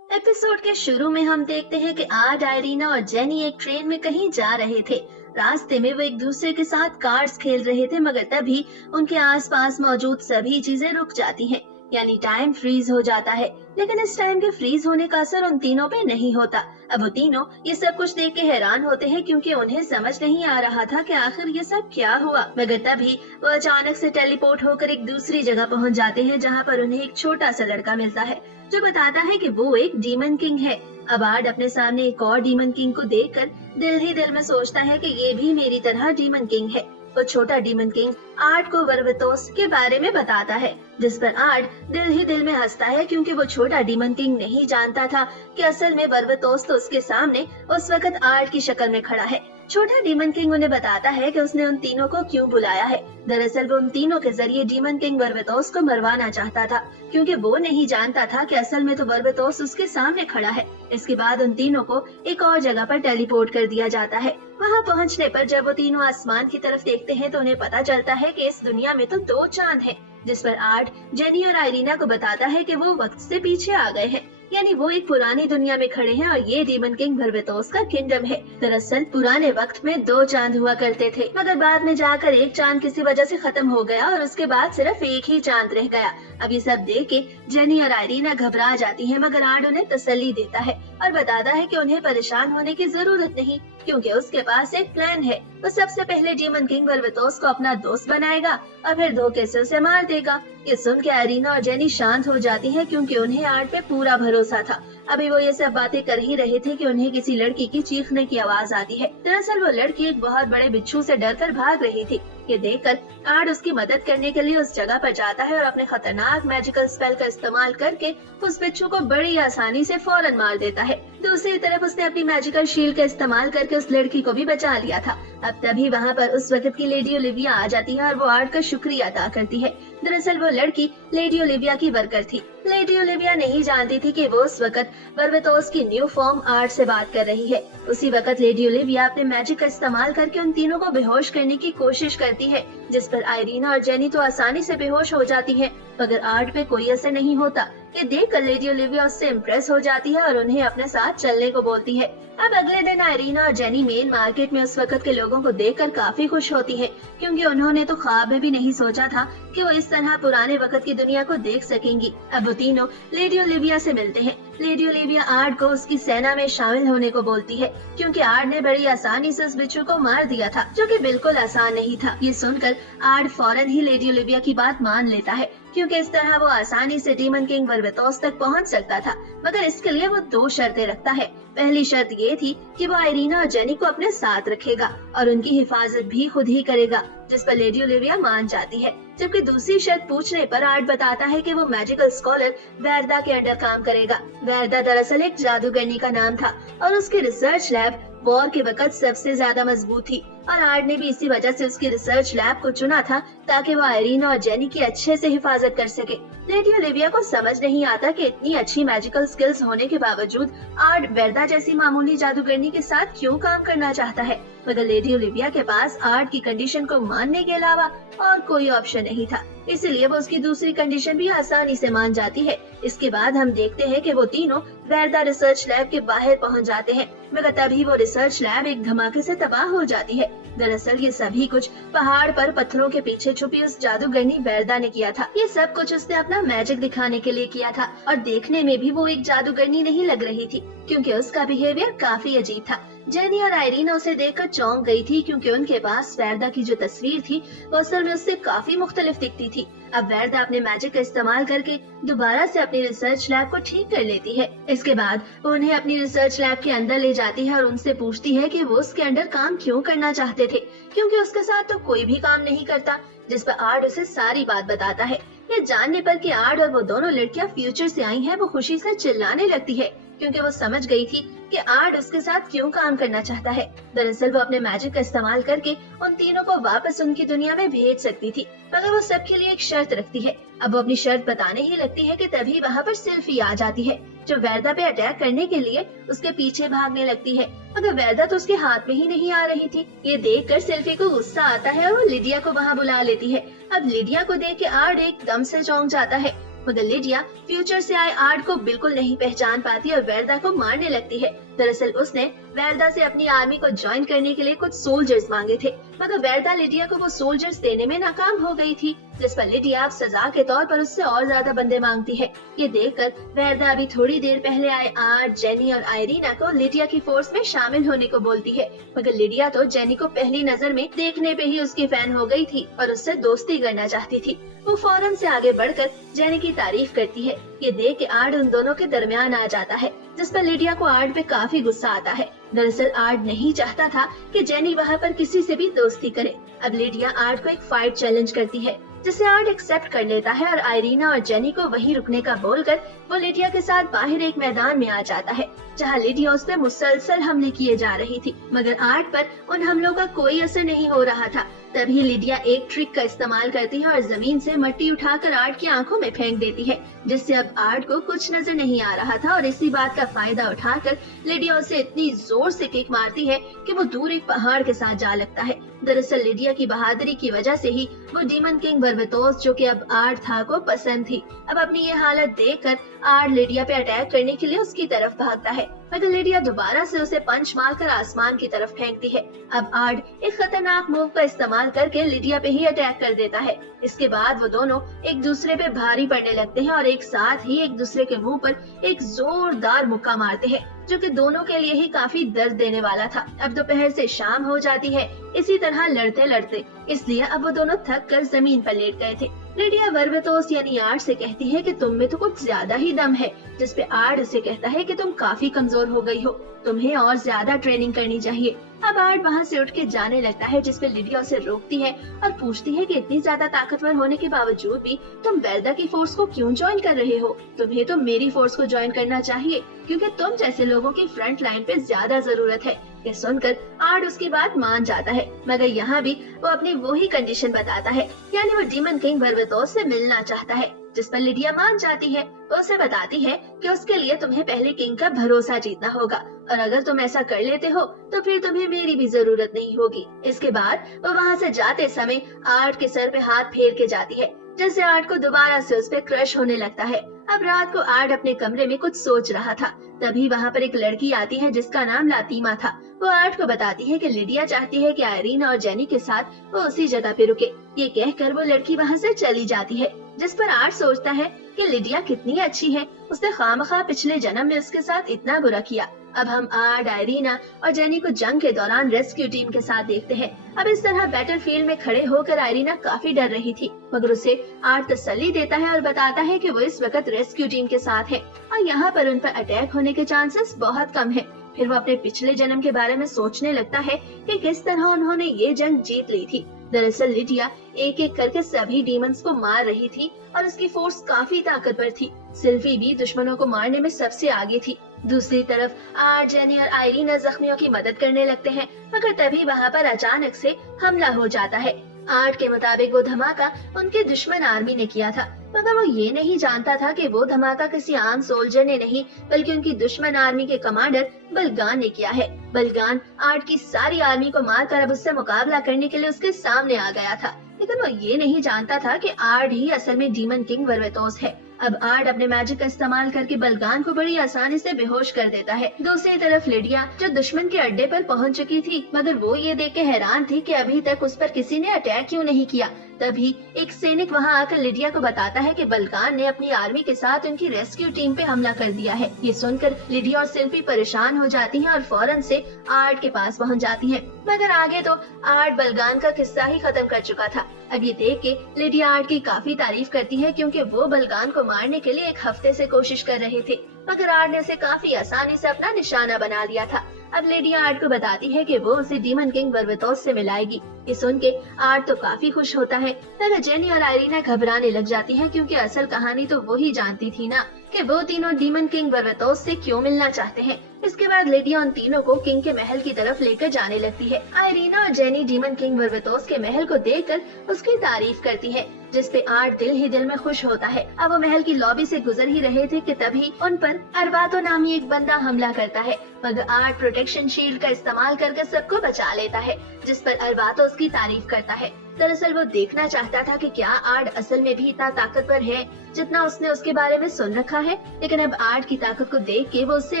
एपिसोड के शुरू में हम देखते हैं कि आर्ट, आइरीना और जेनी एक ट्रेन में कहीं जा रहे थे। रास्ते में वो एक दूसरे के साथ कार्ड्स खेल रहे थे, मगर तभी उनके आसपास मौजूद सभी चीजें रुक जाती हैं, यानी टाइम फ्रीज हो जाता है। लेकिन इस टाइम के फ्रीज होने का असर उन तीनों पे नहीं होता। अब वो तीनों ये सब कुछ देख के हैरान होते हैं, क्योंकि उन्हें समझ नहीं आ रहा था कि आखिर ये सब क्या हुआ। मगर तभी वो अचानक से टेलीपोर्ट होकर एक दूसरी जगह पहुंच जाते हैं, जहां पर उन्हें एक छोटा सा लड़का मिलता है जो बताता है कि वो एक डीमन किंग है। अब आर्ट अपने सामने एक और डीमन किंग को देखकर दिल ही दिल में सोचता है कि ये भी मेरी तरह डीमन किंग है। वो छोटा डीमन किंग आर्ट को बर्बाटोस के बारे में बताता है, जिस पर आर्ट दिल ही दिल में हंसता है, क्योंकि वो छोटा डीमन किंग नहीं जानता था कि असल में बर्बाटोस तो उसके सामने उस वक्त आर्ट की शक्ल में खड़ा है। छोटा डीमन किंग उन्हें बताता है कि उसने उन तीनों को क्यों बुलाया है। दरअसल वो उन तीनों के जरिए डीमन किंग बर्बाटोस को मरवाना चाहता था, क्योंकि वो नहीं जानता था कि असल में तो बर्बाटोस उसके सामने खड़ा है। इसके बाद उन तीनों को एक और जगह पर टेलीपोर्ट कर दिया जाता है। वहाँ पहुँचने पर जब वो तीनों आसमान की तरफ देखते हैं तो उन्हें पता चलता है कि इस दुनिया में तो 2 चांद हैं, जिस पर आर्ट जेनी और आइरीना को बताता है कि वो वक्त से पीछे आ गए हैं, यानी वो एक पुरानी दुनिया में खड़े हैं और ये डीमन किंग बर्बाटोस का किंगडम है। दरअसल पुराने वक्त में 2 चांद हुआ करते थे, मगर बाद में जाकर एक चांद किसी वजह से खत्म हो गया और उसके बाद सिर्फ एक ही चांद रह गया। अब ये सब देख के जेनी और आइरीना घबरा जाती हैं, मगर आर्ट उन्हें तसल्ली देता है और बताता है कि उन्हें परेशान होने की जरूरत नहीं, क्योंकि उसके पास एक प्लान है। वो सबसे पहले डीमन किंग बर्बाटोस को अपना दोस्त बनाएगा और फिर धोखे से उसे मार देगा। ये सुन के आइरीना और जेनी शांत हो जाती हैं, क्योंकि उन्हें आर्ट पे पूरा भरोसा था। अभी वो ये सब बातें कर ही रहे थे कि उन्हें किसी लड़की की चीखने की आवाज आती है। दरअसल वो लड़की एक बहुत बड़े बिच्छू से डरकर भाग रही थी। ये देखकर आर्ट उसकी मदद करने के लिए उस जगह पर जाता है और अपने खतरनाक मैजिकल स्पेल का इस्तेमाल करके उस बिच्छू को बड़ी आसानी से फौरन मार देता है। दूसरी तरफ उसने अपनी मैजिकल शील्ड का इस्तेमाल करके उस लड़की को भी बचा लिया था। अब तभी वहाँ पर उस वक्त की लेडी ओलिविया आ जाती है और वो आर्ट का शुक्रिया अदा करती है। दरअसल वो लड़की लेडी ओलिविया की वर्कर थी। लेडी ओलिविया नहीं जानती थी कि वो उस वक्त बर्बाटोस की न्यू फॉर्म आर्ट से बात कर रही है। उसी वक्त लेडी ओलिविया अपने मैजिक का इस्तेमाल करके उन तीनों को बेहोश करने की कोशिश करती है, जिस पर आइरीना और जेनी तो आसानी से बेहोश हो जाती है, मगर आर्ट पे कोई असर नहीं होता। ये देखकर लेडी ओलिविया उससे इम्प्रेस हो जाती है और उन्हें अपने साथ चलने को बोलती है। अब अगले दिन आइरीना और जेनी मेन मार्केट में उस वक्त के लोगों को देखकर काफी खुश होती है, क्योंकि उन्होंने तो ख्वाब में भी नहीं सोचा था कि वो इस तरह पुराने वक्त की दुनिया को देख सकेंगी। अब वो तीनों लेडी ओलिविया से मिलते हैं। लेडी ओलिविया आर्ट को उसकी सेना में शामिल होने को बोलती है, क्योंकि आर्ट ने बड़ी आसानी से उस बिच्छू को मार दिया था, जो कि बिल्कुल आसान नहीं था। ये सुनकर आर्ट फौरन ही लेडी ओलिविया की बात मान लेता है, क्योंकि इस तरह वो आसानी से डीमन किंग बर्बाटोस तक पहुंच सकता था। मगर इसके लिए वो 2 शर्तें रखता है। पहली शर्त ये थी कि वो आइरीना और जेनी को अपने साथ रखेगा और उनकी हिफाजत भी खुद ही करेगा, जिस पर लेडी ओलिविया मान जाती है। जबकि दूसरी शर्त पूछने पर आर्ट बताता है कि वो मैजिकल स्कॉलर वैरदा के अंडर काम करेगा। वैरदा दरअसल एक जादूगरनी का नाम था और उसकी रिसर्च लैब वॉर के वक्त सबसे ज्यादा मजबूत थी, और आर्ट ने भी इसी वजह से उसकी रिसर्च लैब को चुना था ताकि वो आइरीना और जेनी की अच्छे से हिफाजत कर सके। लेडी ओलिविया को समझ नहीं आता कि इतनी अच्छी मैजिकल स्किल्स होने के बावजूद आर्ट वैरदा जैसी मामूली जादूगरनी के साथ क्यों काम करना चाहता है, मगर लेडी ओलिविया के पास आर्ट की कंडीशन को मानने के अलावा और कोई ऑप्शन नहीं था, इसलिए वो उसकी दूसरी कंडीशन भी आसानी से मान जाती है। इसके बाद हम देखते हैं कि वो तीनों वैरदा रिसर्च लैब के बाहर पहुंच जाते हैं, मगर तभी वो रिसर्च लैब एक धमाके से तबाह हो जाती है। दरअसल ये सभी कुछ पहाड़ पर पत्थरों के पीछे छुपी उस जादूगरनी वैरदा ने किया था। ये सब कुछ उसने अपना मैजिक दिखाने के लिए किया था, और देखने में भी वो एक जादूगरनी नहीं लग रही थी, क्योंकि उसका बिहेवियर काफी अजीब था। जेनी और आयरीना उसे देखकर चौंक गई थी, क्योंकि उनके पास वैरदा की जो तस्वीर थी वो असल में उससे काफी मुख्तलिफ दिखती थी। अब वैरदा अपने मैजिक का इस्तेमाल करके दोबारा से अपनी रिसर्च लैब को ठीक कर लेती है। इसके बाद वो उन्हें अपनी रिसर्च लैब के अंदर ले जाती है और उनसे पूछती है कि वो उसके अंदर काम क्यों करना चाहते थे, क्योंकि उसके साथ तो कोई भी काम नहीं करता। जिस पर आर्ड उसे सारी बात बताता है। ये जानने पर कि आर्ड और वो दोनों लड़कियां फ्यूचर से आई हैं, वो खुशी से चिल्लाने लगती है, क्योंकि वो समझ गई थी कि आर्ड उसके साथ क्यों काम करना चाहता है। दरअसल वो अपने मैजिक का इस्तेमाल करके उन तीनों को वापस उनकी दुनिया में भेज सकती थी, मगर वो सबके लिए एक शर्त रखती है। अब वो अपनी शर्त बताने ही लगती है कि तभी वहाँ पर सिल्फी आ जाती है, जो वैरदा पे अटैक करने के लिए उसके पीछे भागने लगती है, मगर वैरदा तो उसके हाथ में ही नहीं आ रही थी। ये देखकर सिल्फी को गुस्सा आता है और वो लिडिया को वहाँ बुला लेती है। अब लिडिया को देख के आर्ड एकदम से चौंक जाता है, मगर लिडिया फ्यूचर से आए आर्ड को बिल्कुल नहीं पहचान पाती और वैरदा को मारने लगती है। दरअसल उसने वैरदा से अपनी आर्मी को ज्वाइन करने के लिए कुछ सोल्जर्स मांगे थे, मगर वैरदा लिडिया को वो सोल्जर्स देने में नाकाम हो गई थी, जिस पर लिडिया अब सजा के तौर पर उससे और ज्यादा बंदे मांगती है। ये देखकर वैरदा अभी थोड़ी देर पहले आए आर्ड, जेनी और आयरीना को लिडिया की फोर्स में शामिल होने को बोलती है, मगर लिडिया तो जेनी को पहली नजर में देखने पे ही उसकी फैन हो गई थी और उससे दोस्ती करना चाहती थी। वो फौरन से आगे बढ़कर जेनी की तारीफ करती है। ये देख के आर्ड उन दोनों के दरमियान आ जाता है, जिस पर लिडिया को आर्ड पे काफी गुस्सा आता है। दरअसल आर्ड नहीं चाहता था कि जेनी वहाँ पर किसी से भी दोस्ती करे। अब लिडिया आर्ड को एक फाइट चैलेंज करती है, जिसे आर्ड एक्सेप्ट कर लेता है और आयरीना और जेनी को वहीं रुकने का बोलकर वो लिडिया के साथ बाहर एक मैदान में आ जाता है, जहाँ लिडिया उस पर मुसलसल हमले किए जा रही थी, मगर आर्ड पर उन हमलों का कोई असर नहीं हो रहा था। तभी लिडिया एक ट्रिक का इस्तेमाल करती है और जमीन से मिट्टी उठाकर आर्ड की आंखों में फेंक देती है, जिससे अब आर्ड को कुछ नजर नहीं आ रहा था। और इसी बात का फायदा उठाकर लिडिया उसे इतनी जोर से किक मारती है कि वो दूर एक पहाड़ के साथ जा लगता है। दरअसल लिडिया की बहादुरी की वजह से ही वो डीमन किंग बर्बतोस, जो कि अब आर्ड था, को पसंद थी। अब अपनी ये हालत देखकर आर्ड लिडिया पे अटैक करने के लिए उसकी तरफ भागता है, मगर लिडिया दोबारा से उसे पंच मारकर आसमान की तरफ फेंकती है। अब आर्ड एक खतरनाक मूव का इस्तेमाल करके लिडिया पे ही अटैक कर देता है। इसके बाद वो दोनों एक दूसरे पे भारी पड़ने लगते हैं और एक साथ ही एक दूसरे के मुंह पर एक जोरदार मुक्का मारते हैं, जो कि दोनों के लिए ही काफी दर्द देने वाला था। अब दोपहर से शाम हो जाती है इसी तरह लड़ते लड़ते, इसलिए अब वो दोनों थक कर जमीन पर लेट गए थे। लिडिया बर्बतोस यानी आर्ड से कहती है कि तुम में तो कुछ ज्यादा ही दम है, जिस पे आर्ड उसे कहता है कि तुम काफी कमजोर हो गई हो, तुम्हें और ज्यादा ट्रेनिंग करनी चाहिए। अब आर्ड वहाँ से उठ के जाने लगता है, जिस पे लिडिया उसे रोकती है और पूछती है कि इतनी ज्यादा ताकतवर होने के बावजूद भी तुम वैरदा की फोर्स को क्यों ज्वाइन कर रहे हो? तुम्हें तो मेरी फोर्स को ज्वाइन करना चाहिए, क्योंकि तुम जैसे लोगों की फ्रंट लाइन पे ज्यादा जरूरत है। ये सुनकर आर्ड उसकी बात मान जाता है, मगर यहाँ भी वो अपनी वही कंडीशन बताता है, यानी वो डीमन किंग बर्बतोस से मिलना चाहता है, जिस पर लिडिया मान जाती है। वो उसे बताती है कि उसके लिए तुम्हें पहले किंग का भरोसा जीतना होगा, और अगर तुम ऐसा कर लेते हो तो फिर तुम्हें मेरी भी जरूरत नहीं होगी। इसके बाद वो वहाँ से जाते समय आर्ड के सर पे हाथ फेर के जाती है, जिससे आर्ड को दोबारा से उस पे क्रश होने लगता है। अब रात को आर्ड अपने कमरे में कुछ सोच रहा था, तभी वहाँ पर एक लड़की आती है जिसका नाम लातिमा था। वो आर्ड को बताती है कि लिडिया चाहती है कि आयरीना और जेनी के साथ वो उसी जगह पे रुके। ये कहकर वो लड़की वहाँ से चली जाती है, जिस पर आर्ड सोचता है कि लिडिया कितनी अच्छी है, उसने खामखा पिछले जन्म में उसके साथ इतना बुरा किया। अब हम आर्ड, आयरीना और जेनी को जंग के दौरान रेस्क्यू टीम के साथ देखते हैं। अब इस तरह बैटलफील्ड में खड़े होकर आयरीना काफी डर रही थी, मगर उसे आर्ड तसल्ली देता है और बताता है कि वो इस वक्त रेस्क्यू टीम के साथ है और यहाँ पर उन पर अटैक होने के चांसेस बहुत कम है। फिर वो अपने पिछले जन्म के बारे में सोचने लगता है कि किस तरह उन्होंने ये जंग जीत ली थी। दरअसल लिडिया एक एक करके सभी डीमंस को मार रही थी और उसकी फोर्स काफी ताकतवर थी। सिल्फी भी दुश्मनों को मारने में सबसे आगे थी। दूसरी तरफ आर्ड, जेनी और आयरीना जख्मियों की मदद करने लगते हैं, मगर तभी वहाँ पर अचानक से हमला हो जाता है। आर्ड के मुताबिक वो धमाका उनके दुश्मन आर्मी ने किया था, मगर वो ये नहीं जानता था कि वो धमाका किसी आम सोल्जर ने नहीं, बल्कि उनकी दुश्मन आर्मी के कमांडर बलगान ने किया है। बलगान आर्ड की सारी आर्मी को मारकर अब उससे मुकाबला करने के लिए उसके सामने आ गया था, लेकिन वो ये नहीं जानता था कि आर्ड ही असल में डीमन किंग बर्बतोस है। अब आर्ड अपने मैजिक का इस्तेमाल करके बलगान को बड़ी आसानी से बेहोश कर देता है। दूसरी तरफ लिडिया जो दुश्मन के अड्डे पर पहुंच चुकी थी, मगर वो ये देख के हैरान थी कि अभी तक उस पर किसी ने अटैक क्यों नहीं किया। तभी एक सैनिक वहाँ आकर लिडिया को बताता है कि बलकान ने अपनी आर्मी के साथ उनकी रेस्क्यू टीम पे हमला कर दिया है। ये सुनकर लिडिया और सिल्फी परेशान हो जाती हैं और फौरन से आर्ट के पास पहुँच जाती हैं। मगर आगे तो आर्ट बलगान का किस्सा ही खत्म कर चुका था। अब ये देख के लिडिया आर्ट की काफी तारीफ करती है क्योंकि वो बलगान को मारने के लिए 1 हफ्ते से कोशिश कर रहे थे, मगर आर्ट ने उसे काफी आसानी से अपना निशाना बना लिया था। अब लिडिया आर्ट को बताती है कि वो उसे डीमन किंग बर्बाटोस से मिलाएगी। ये सुन के आर्ट तो काफी खुश होता है, मगर जेनी और आइरीना घबराने लग जाती हैं क्योंकि असल कहानी तो वो ही जानती थी ना कि वो तीनों डीमन किंग बर्बाटोस से क्यों मिलना चाहते हैं। इसके बाद लिडिया उन तीनों को किंग के महल की तरफ लेकर जाने लगती है। आइरीना और जेनी डीमन किंग बर्बाटोस के महल को देखकर उसकी तारीफ करती है, जिसपे आर्ट दिल ही दिल में खुश होता है। अब वो महल की लॉबी से गुजर ही रहे थे कि तभी उन पर अरबातो नामी एक बंदा हमला करता है, मगर आर्ट प्रोटेक्शन शील्ड का इस्तेमाल करके सबको बचा लेता है, जिस पर अरबातो उसकी तारीफ करता है। दरअसल वो देखना चाहता था कि क्या आर्ट असल में भी इतना ताकतवर है जितना उसने उसके बारे में सुन रखा है, लेकिन अब आर्ट की ताकत को देख के वो उससे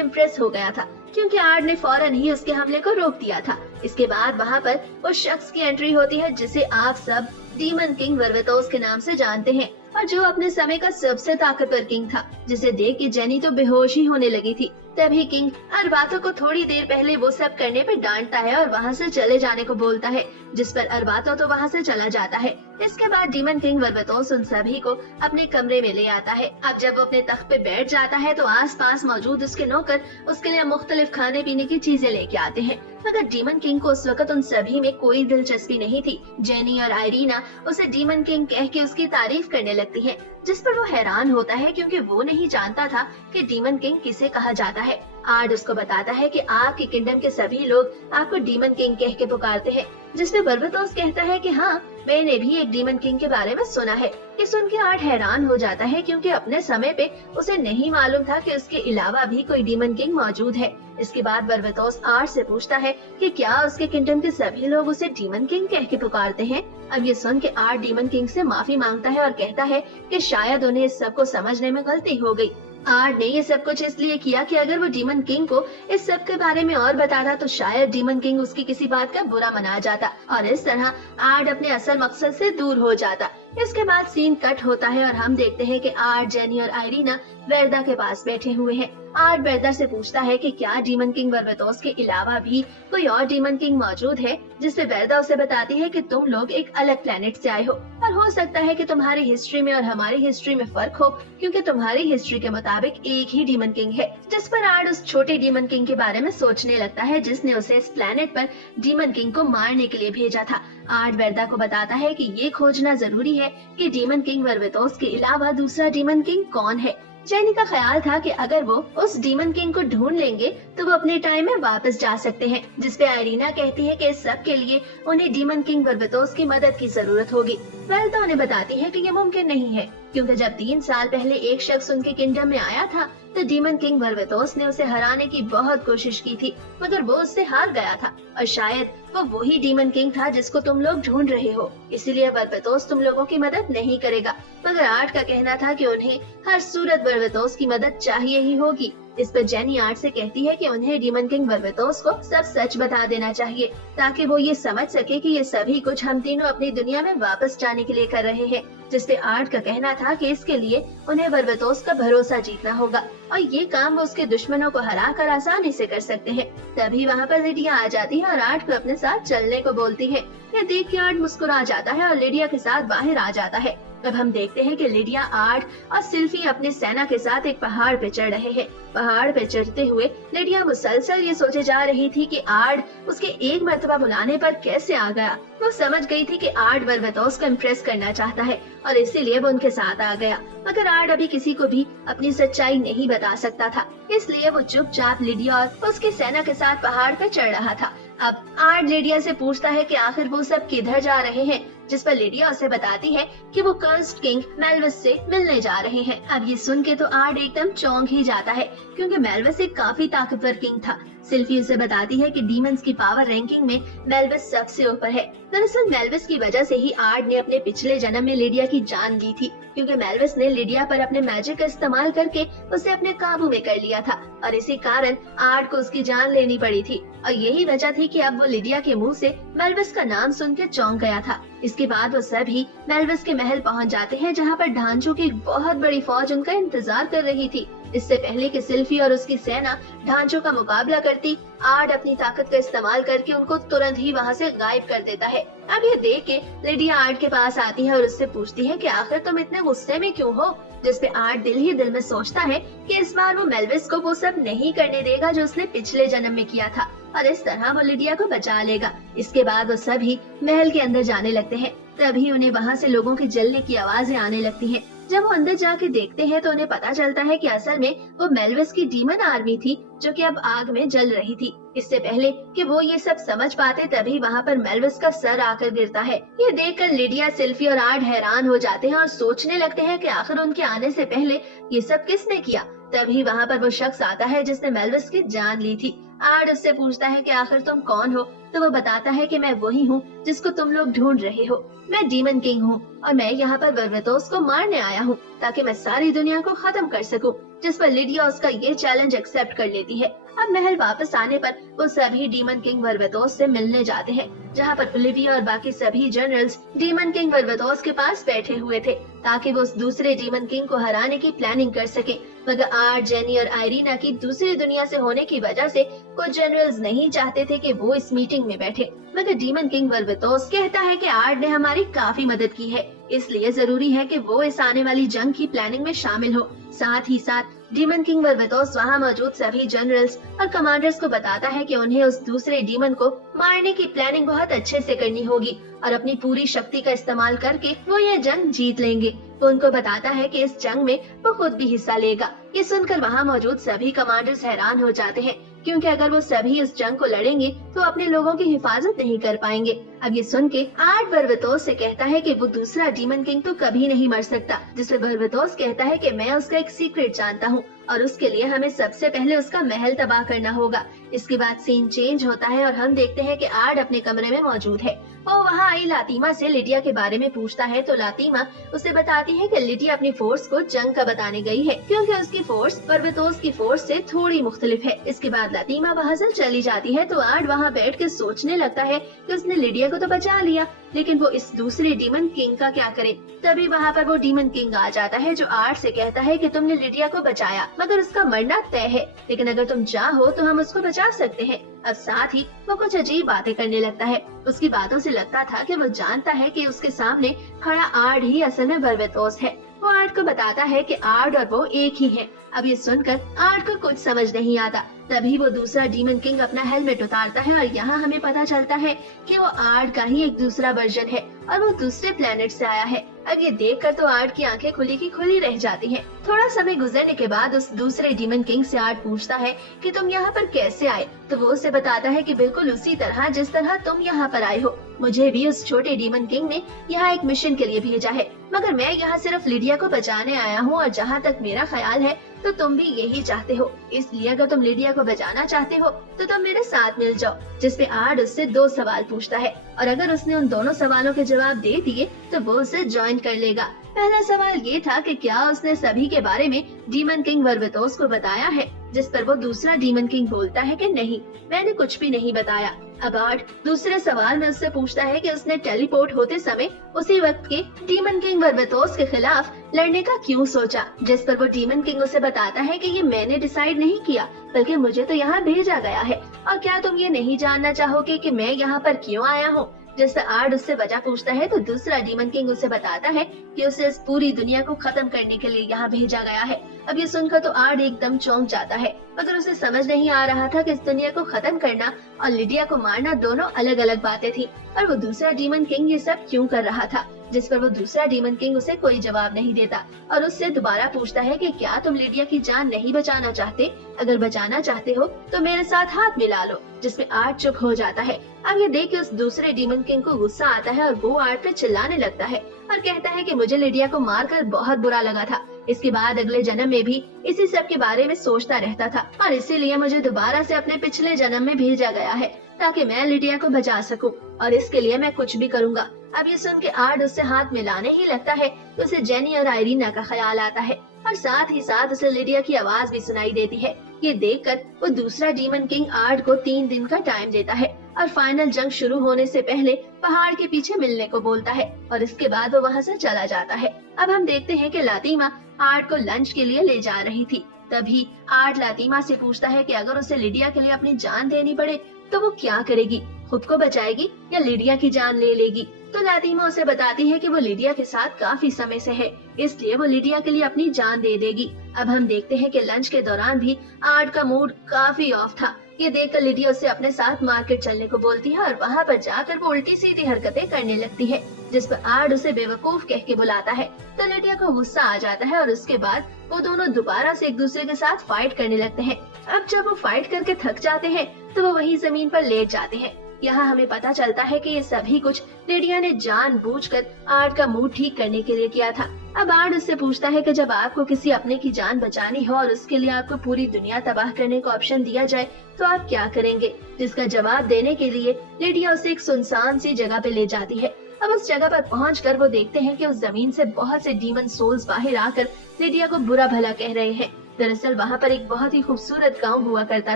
इम्प्रेस हो गया था क्योंकि आर्ट ने फौरन ही उसके हमले को रोक दिया था। इसके बाद वहाँ पर उस शख्स की एंट्री होती है जिसे आप सब डीमन किंग बर्बाटोस के नाम से जानते हैं और जो अपने समय का सबसे ताकतवर किंग था, जिसे देख के जेनी तो बेहोश ही होने लगी थी। तभी किंग अरबातो को थोड़ी देर पहले वो सब करने पे डांटता है और वहाँ से चले जाने को बोलता है, जिस पर अरबातो तो वहाँ से चला जाता है। इसके बाद डीमन किंग बर्बाटोस उन सभी को अपने कमरे में ले आता है। अब जब वो अपने तख्त पे बैठ जाता है तो आसपास मौजूद उसके नौकर उसके लिए मुख्तलिफ खाने पीने की चीजें लेके आते हैं, मगर डीमन किंग को उस वक्त उन सभी में कोई दिलचस्पी नहीं थी। जेनी और आइरीना उसे डीमन किंग कह के उसकी तारीफ करने लगती है, जिस पर वो हैरान होता है क्योंकि वो नहीं जानता था कि डीमन किंग किसे कहा जाता है। आर्ट उसको बताता है कि आपके किंगडम के सभी लोग आपको डीमन किंग कह के पुकारते हैं, जिसपे बर्बाटोस कहता है कि हाँ, मैंने भी एक डीमन किंग के बारे में सुना है। ये सुन के आर्ट हैरान हो जाता है क्योंकि अपने समय पे उसे नहीं मालूम था कि उसके अलावा भी कोई डीमन किंग मौजूद है। इसके बाद बर्बाटोस आर्ट से पूछता है कि क्या उसके किंगडम के सभी लोग उसे डीमन किंग कह के पुकारते हैं। अब ये सुन के आर्ट डीमन किंग से माफी मांगता है और कहता है कि शायद उन्हें इस सब को समझने में गलती हो गई। आर्ट ने ये सब कुछ इसलिए किया कि अगर वो डीमन किंग को इस सब के बारे में और बताता तो शायद डीमन किंग उसकी किसी बात का बुरा मना जाता और इस तरह आर्ट अपने असल मकसद से दूर हो जाता। इसके बाद सीन कट होता है और हम देखते हैं कि आर्ट, जेनी और आइरीना वेरदा के पास बैठे हुए हैं। आर्ट वेरदा से पूछता है कि क्या डीमन किंग बर्बाटोस के अलावा भी कोई और डीमन किंग मौजूद है, जिससे वेरदा उसे बताती है कि तुम लोग एक अलग प्लेनेट से आए हो और हो सकता है कि तुम्हारी हिस्ट्री में और हमारी हिस्ट्री में फर्क हो, क्योंकि तुम्हारी हिस्ट्री के मुताबिक एक ही डीमन किंग है। जिस पर आर्ट उस छोटे डीमन किंग के बारे में सोचने लगता है जिसने उसे इस प्लेनेट पर डीमन किंग को मारने के लिए भेजा था। आर्ट वेरदा को बताता है कि ये खोजना जरूरी है कि डीमन किंग बर्बाटोस के अलावा दूसरा डीमन किंग कौन है। जेनी का ख्याल था कि अगर वो उस डीमन किंग को ढूंढ लेंगे तो वो अपने टाइम में वापस जा सकते हैं, जिसपे आइरीना कहती है कि इस सब के लिए उन्हें डीमन किंग बर्बाटोस की मदद की जरूरत होगी। वेरदा उन्हें बताती है कि ये मुमकिन नहीं है क्योंकि जब 3 साल पहले एक शख्स उनके किंगडम में आया था तो डीमन किंग बर्बाटोस ने उसे हराने की बहुत कोशिश की थी, मगर वो उससे हार गया था और शायद वो वही डीमन किंग था जिसको तुम लोग ढूंढ रहे हो, इसलिए बर्बाटोस तुम लोगों की मदद नहीं करेगा। मगर आर्ट का कहना था कि उन्हें हर सूरत बर्बाटोस की मदद चाहिए ही होगी। इस पर जेनी आर्ट से कहती है कि उन्हें डीमन किंग बर्बाटोस को सब सच बता देना चाहिए ताकि वो ये समझ सके कि ये सभी कुछ हम तीनों अपनी दुनिया में वापस जाने के लिए कर रहे हैं। जिससे आर्ट का कहना था कि इसके लिए उन्हें बर्बाटोस का भरोसा जीतना होगा और ये काम वो उसके दुश्मनों को हरा कर आसानी से कर सकते हैं। तभी वहाँ पर लिडिया आ जाती है और आर्ट को अपने साथ चलने को बोलती है। यह देख के आर्ट मुस्कुरा जाता है और लिडिया के साथ बाहर आ जाता है। अब हम देखते हैं कि लिडिया, आर्ट और सिल्फी अपने सेना के साथ एक पहाड़ पे चढ़ रहे हैं। पहाड़ पे चढ़ते हुए लिडिया मुसलसल ये सोचे जा रही थी कि आर्ट उसके एक मर्तबा बुलाने पर कैसे आ गया। वो समझ गई थी कि आर्ट बर्बाटोस को इम्प्रेस करना चाहता है और इसीलिए वो उनके साथ आ गया, मगर आर्ट अभी किसी को भी अपनी सच्चाई नहीं बता सकता था, इसलिए वो चुपचाप लिडिया और उसकी सेना के साथ पहाड़ पे चढ़ रहा था। अब आर्ट लिडिया से पूछता है कि आखिर वो सब किधर जा रहे हैं, जिस पर लिडिया उसे बताती है कि वो कर्स्ड किंग मेल्विस से मिलने जा रहे हैं। अब ये सुन के तो आर्ट एकदम चौंक ही जाता है क्योंकि मेल्विस एक काफी ताकतवर किंग था सिल्फी उसे बताती है कि डीमंस की पावर रैंकिंग में मेल्विस सबसे ऊपर है। दरअसल मेल्विस की वजह से ही आर्ड ने अपने पिछले जन्म में लिडिया की जान ली थी, क्योंकि मेल्विस ने लिडिया पर अपने मैजिक का इस्तेमाल करके उसे अपने काबू में कर लिया था और इसी कारण आर्ड को उसकी जान लेनी पड़ी थी। और यही वजह थी कि अब वो लिडिया के मुंह से मेल्विस का नाम सुन के चौंक गया था। इसके बाद वो सभी मेल्विस के महल पहुंच जाते हैं, जहां पर ढांचों की एक बहुत बड़ी फौज उनका इंतजार कर रही थी। इससे पहले कि सिल्फी और उसकी सेना ढांचों का मुकाबला करती, आर्ड अपनी ताकत का इस्तेमाल करके उनको तुरंत ही वहां से गायब कर देता है। अब ये देख के लिडिया आर्ड के पास आती है और उससे पूछती है कि आखिर तुम इतने गुस्से में क्यों हो, जिसपे आर्ड दिल ही दिल में सोचता है कि इस बार वो मेल्विस को वो सब नहीं करने देगा जो उसने पिछले जन्म में किया था और इस तरह वो लिडिया को बचा लेगा। इसके बाद वो सभी महल के अंदर जाने लगते हैं। तभी उन्हें वहाँ से लोगों के जलने की आवाजें आने लगती हैं। जब वो अंदर जाके देखते हैं तो उन्हें पता चलता है कि असल में वो मेल्विस की डीमन आर्मी थी, जो कि अब आग में जल रही थी। इससे पहले कि वो ये सब समझ पाते तभी वहाँ पर मेल्विस का सर आकर गिरता है। ये देखकर लिडिया, सिल्फी और आर्ड हैरान हो जाते हैं और सोचने लगते हैं कि आखिर उनके आने से पहले ये सब किसने किया। तभी वहाँ पर वो शख्स आता है जिसने मेल्विस की जान ली थी। आर्ड उससे पूछता है कि आखिर तुम कौन हो, तो वो बताता है कि मैं वही हूँ जिसको तुम लोग ढूंढ रहे हो। मैं डीमन किंग हूँ और मैं यहाँ पर वर्वेतोस को मारने आया हूँ ताकि मैं सारी दुनिया को खत्म कर सकूं। जिस पर लिडिया उसका ये चैलेंज एक्सेप्ट कर लेती है। अब महल वापस आने पर वो सभी डीमन किंग वर्वेतोस से मिलने जाते हैं, जहाँ पर ओलिविया और बाकी सभी जनरल्स डीमन किंग वर्वेतोस के पास बैठे हुए थे ताकि वो उस दूसरे डीमन किंग को हराने की प्लानिंग कर सके। मगर आर्ड, जेनी और आयरीना की दूसरी दुनिया से होने की वजह से कुछ जनरल्स नहीं चाहते थे कि वो इस मीटिंग में बैठे। मगर डीमन किंग वर्वेतोस कहता है कि आर्ड ने हमारी काफी मदद की है, इसलिए जरूरी है कि वो इस आने वाली जंग की प्लानिंग में शामिल हो। साथ ही साथ डीमन किंग वर्वेतोस वहाँ मौजूद सभी जनरल्स और कमांडर्स को बताता है कि उन्हें उस दूसरे डीमन को मारने की प्लानिंग बहुत अच्छे से करनी होगी और अपनी पूरी शक्ति का इस्तेमाल करके वो ये जंग जीत लेंगे। वो उनको बताता है कि इस जंग में वो खुद भी हिस्सा लेगा। ये सुनकर वहाँ मौजूद सभी कमांडर्स हैरान हो जाते हैं, क्योंकि अगर वो सभी इस जंग को लड़ेंगे तो अपने लोगों की हिफाजत नहीं कर पाएंगे। अब ये सुन के आर्ड वर्वेतोस से कहता है कि वो दूसरा डीमन किंग तो कभी नहीं मर सकता, जिससे वर्वेतोस कहता है कि मैं उसका एक सीक्रेट जानता हूँ और उसके लिए हमें सबसे पहले उसका महल तबाह करना होगा। इसके बाद सीन चेंज होता है और हम देखते हैं कि आर्ड अपने कमरे में मौजूद है। वो वहाँ आई लातिमा से लिडिया के बारे में पूछता है तो लातिमा उसे बताती है कि लिडिया अपनी फोर्स को जंग का बताने गई है, क्योंकि उसकी फोर्स वर्वेतोस की फोर्स से थोड़ी मुख्तलिफ है। इसके बाद लातिमा वहाँ से चली जाती है तो आर्ड वहाँ बैठ के सोचने लगता है कि उसने लिडिया को तो बचा लिया, लेकिन वो इस दूसरे डीमन किंग का क्या करे। तभी वहाँ पर वो डीमन किंग आ जाता है जो आर्ड से कहता है कि तुमने लिडिया को बचाया, मगर उसका मरना तय है, लेकिन अगर तुम चाहो तो हम उसको बचा सकते हैं। अब साथ ही वो कुछ अजीब बातें करने लगता है। उसकी बातों से लगता था कि वो जानता है कि उसके सामने खड़ा आर्ड ही असल में वर्वेतोस है। वो आर्ड को बताता है कि आर्ड और वो एक ही हैं। अब ये सुनकर आर्ड को कुछ समझ नहीं आता। तभी वो दूसरा डीमन किंग अपना हेलमेट उतारता है और यहाँ हमें पता चलता है कि वो आर्ड का ही एक दूसरा वर्जन है और वो दूसरे प्लेनेट से आया है। अब ये देखकर तो आर्ड की आंखें खुली की खुली रह जाती हैं। थोड़ा समय गुजरने के बाद उस दूसरे डीमन किंग से आर्ड पूछता है कि तुम यहाँ पर कैसे आए, तो वो उसे बताता है कि बिल्कुल उसी तरह जिस तरह तुम यहाँ पर आए हो। मुझे भी उस छोटे डीमन किंग ने यहाँ एक मिशन के लिए भेजा है, मगर मैं यहाँ सिर्फ लिडिया को बचाने आया हूँ और जहाँ तक मेरा ख्याल है तो तुम भी यही चाहते हो, इसलिए अगर तुम लिडिया को बचाना चाहते हो तो तुम मेरे साथ मिल जाओ। जिसपे आर्ड उससे 2 सवाल पूछता है और अगर उसने उन दोनों सवालों के जवाब दे दिए तो वो उसे ज्वाइन कर लेगा। पहला सवाल ये था कि क्या उसने सभी के बारे में डीमन किंग वर्वेतोस को बताया है, जिस पर वो दूसरा डीमन किंग बोलता है कि नहीं, मैंने कुछ भी नहीं बताया। अब आर्ड दूसरे सवाल में उससे पूछता है कि उसने टेलीपोर्ट होते समय उसी वक्त के डीमन किंग वर्वेतोस के खिलाफ लड़ने का क्यों सोचा, जिस पर वो डीमन किंग उसे बताता है कि ये मैंने डिसाइड नहीं किया, बल्कि मुझे तो यहाँ भेजा गया है। और क्या तुम ये नहीं जानना चाहोगे कि मैं यहाँ पर क्यों आया हूँ? जिससे आर्ड उससे वजह पूछता है तो दूसरा डीमन किंग उसे बताता है कि उसे इस पूरी दुनिया को खत्म करने के लिए यहाँ भेजा गया है। अब ये सुनकर तो आर्ड एकदम चौंक जाता है, मगर उसे समझ नहीं आ रहा था कि इस दुनिया को खत्म करना और लिडिया को मारना दोनों अलग अलग बातें थी और वो दूसरा डीमन किंग ये सब क्यों कर रहा था। जिस पर वो दूसरा डीमन किंग उसे कोई जवाब नहीं देता और उससे दोबारा पूछता है कि क्या तुम लिडिया की जान नहीं बचाना चाहते? अगर बचाना चाहते हो तो मेरे साथ हाथ मिला लो। जिसमें आर्ड चुप हो जाता है। अब ये देख के उस दूसरे डीमन किंग को गुस्सा आता है और वो आर्ड पे चिल्लाने लगता है और कहता है कि मुझे लिडिया को मारकर बहुत बुरा लगा था, इसके बाद अगले जन्म में भी इसी सब के बारे में सोचता रहता था और इसीलिए मुझे दोबारा से अपने पिछले जन्म में भेजा गया है ताकि मैं लिडिया को बचा सकूं और इसके लिए मैं कुछ भी करूंगा। अब ये सुन के आर्ट उससे हाथ मिलाने ही लगता है तो उसे जेनी और आइरीना का ख्याल आता है और साथ ही साथ उसे लिडिया की आवाज भी सुनाई देती है। ये देखकर वो दूसरा डीमन किंग आर्ट को 3 दिन का टाइम देता है और फाइनल जंग शुरू होने से पहले पहाड़ के पीछे मिलने को बोलता है और इसके बाद वो वहाँ से चला जाता है। अब हम देखते हैं कि लातिमा आर्ट को लंच के लिए ले जा रही थी। तभी आर्ट लातिमा से पूछता है कि अगर उसे लिडिया के लिए अपनी जान देनी पड़े तो वो क्या करेगी, खुद को बचाएगी या लिडिया की जान ले लेगी। तो लातिमा उसे बताती है कि वो लिडिया के साथ काफी समय से है, इसलिए वो लिडिया के लिए अपनी जान दे देगी। अब हम देखते हैं कि लंच के दौरान भी आर्ट का मूड काफी ऑफ था। ये देखकर लिडिया उसे अपने साथ मार्केट चलने को बोलती है और वहाँ पर जाकर वो उल्टी सीधी हरकतें करने लगती है, जिस पर आर्ट उसे बेवकूफ कह के बुलाता है। तो लिडिया को गुस्सा आ जाता है और उसके बाद वो दोनों दोबारा से एक दूसरे के साथ फाइट करने लगते हैं। अब जब वो फाइट करके थक जाते हैं तो वो वही जमीन पर लेट जाते हैं। यहाँ हमें पता चलता है कि ये सभी कुछ लिडिया ने जानबूझकर आर्ट का मूड ठीक करने के लिए किया था। अब आर्ट उससे पूछता है कि जब आपको किसी अपने की जान बचानी हो और उसके लिए आपको पूरी दुनिया तबाह करने का ऑप्शन दिया जाए तो आप क्या करेंगे, जिसका जवाब देने के लिए लिडिया उसे एक सुनसान सी जगह पे ले जाती है। अब उस जगह पर पहुंचकर वो देखते हैं कि उस जमीन से बहुत से डीमन सोल्स बाहर आकर लिडिया को बुरा भला कह रहे हैं। दरअसल वहाँ पर एक बहुत ही खूबसूरत गांव हुआ करता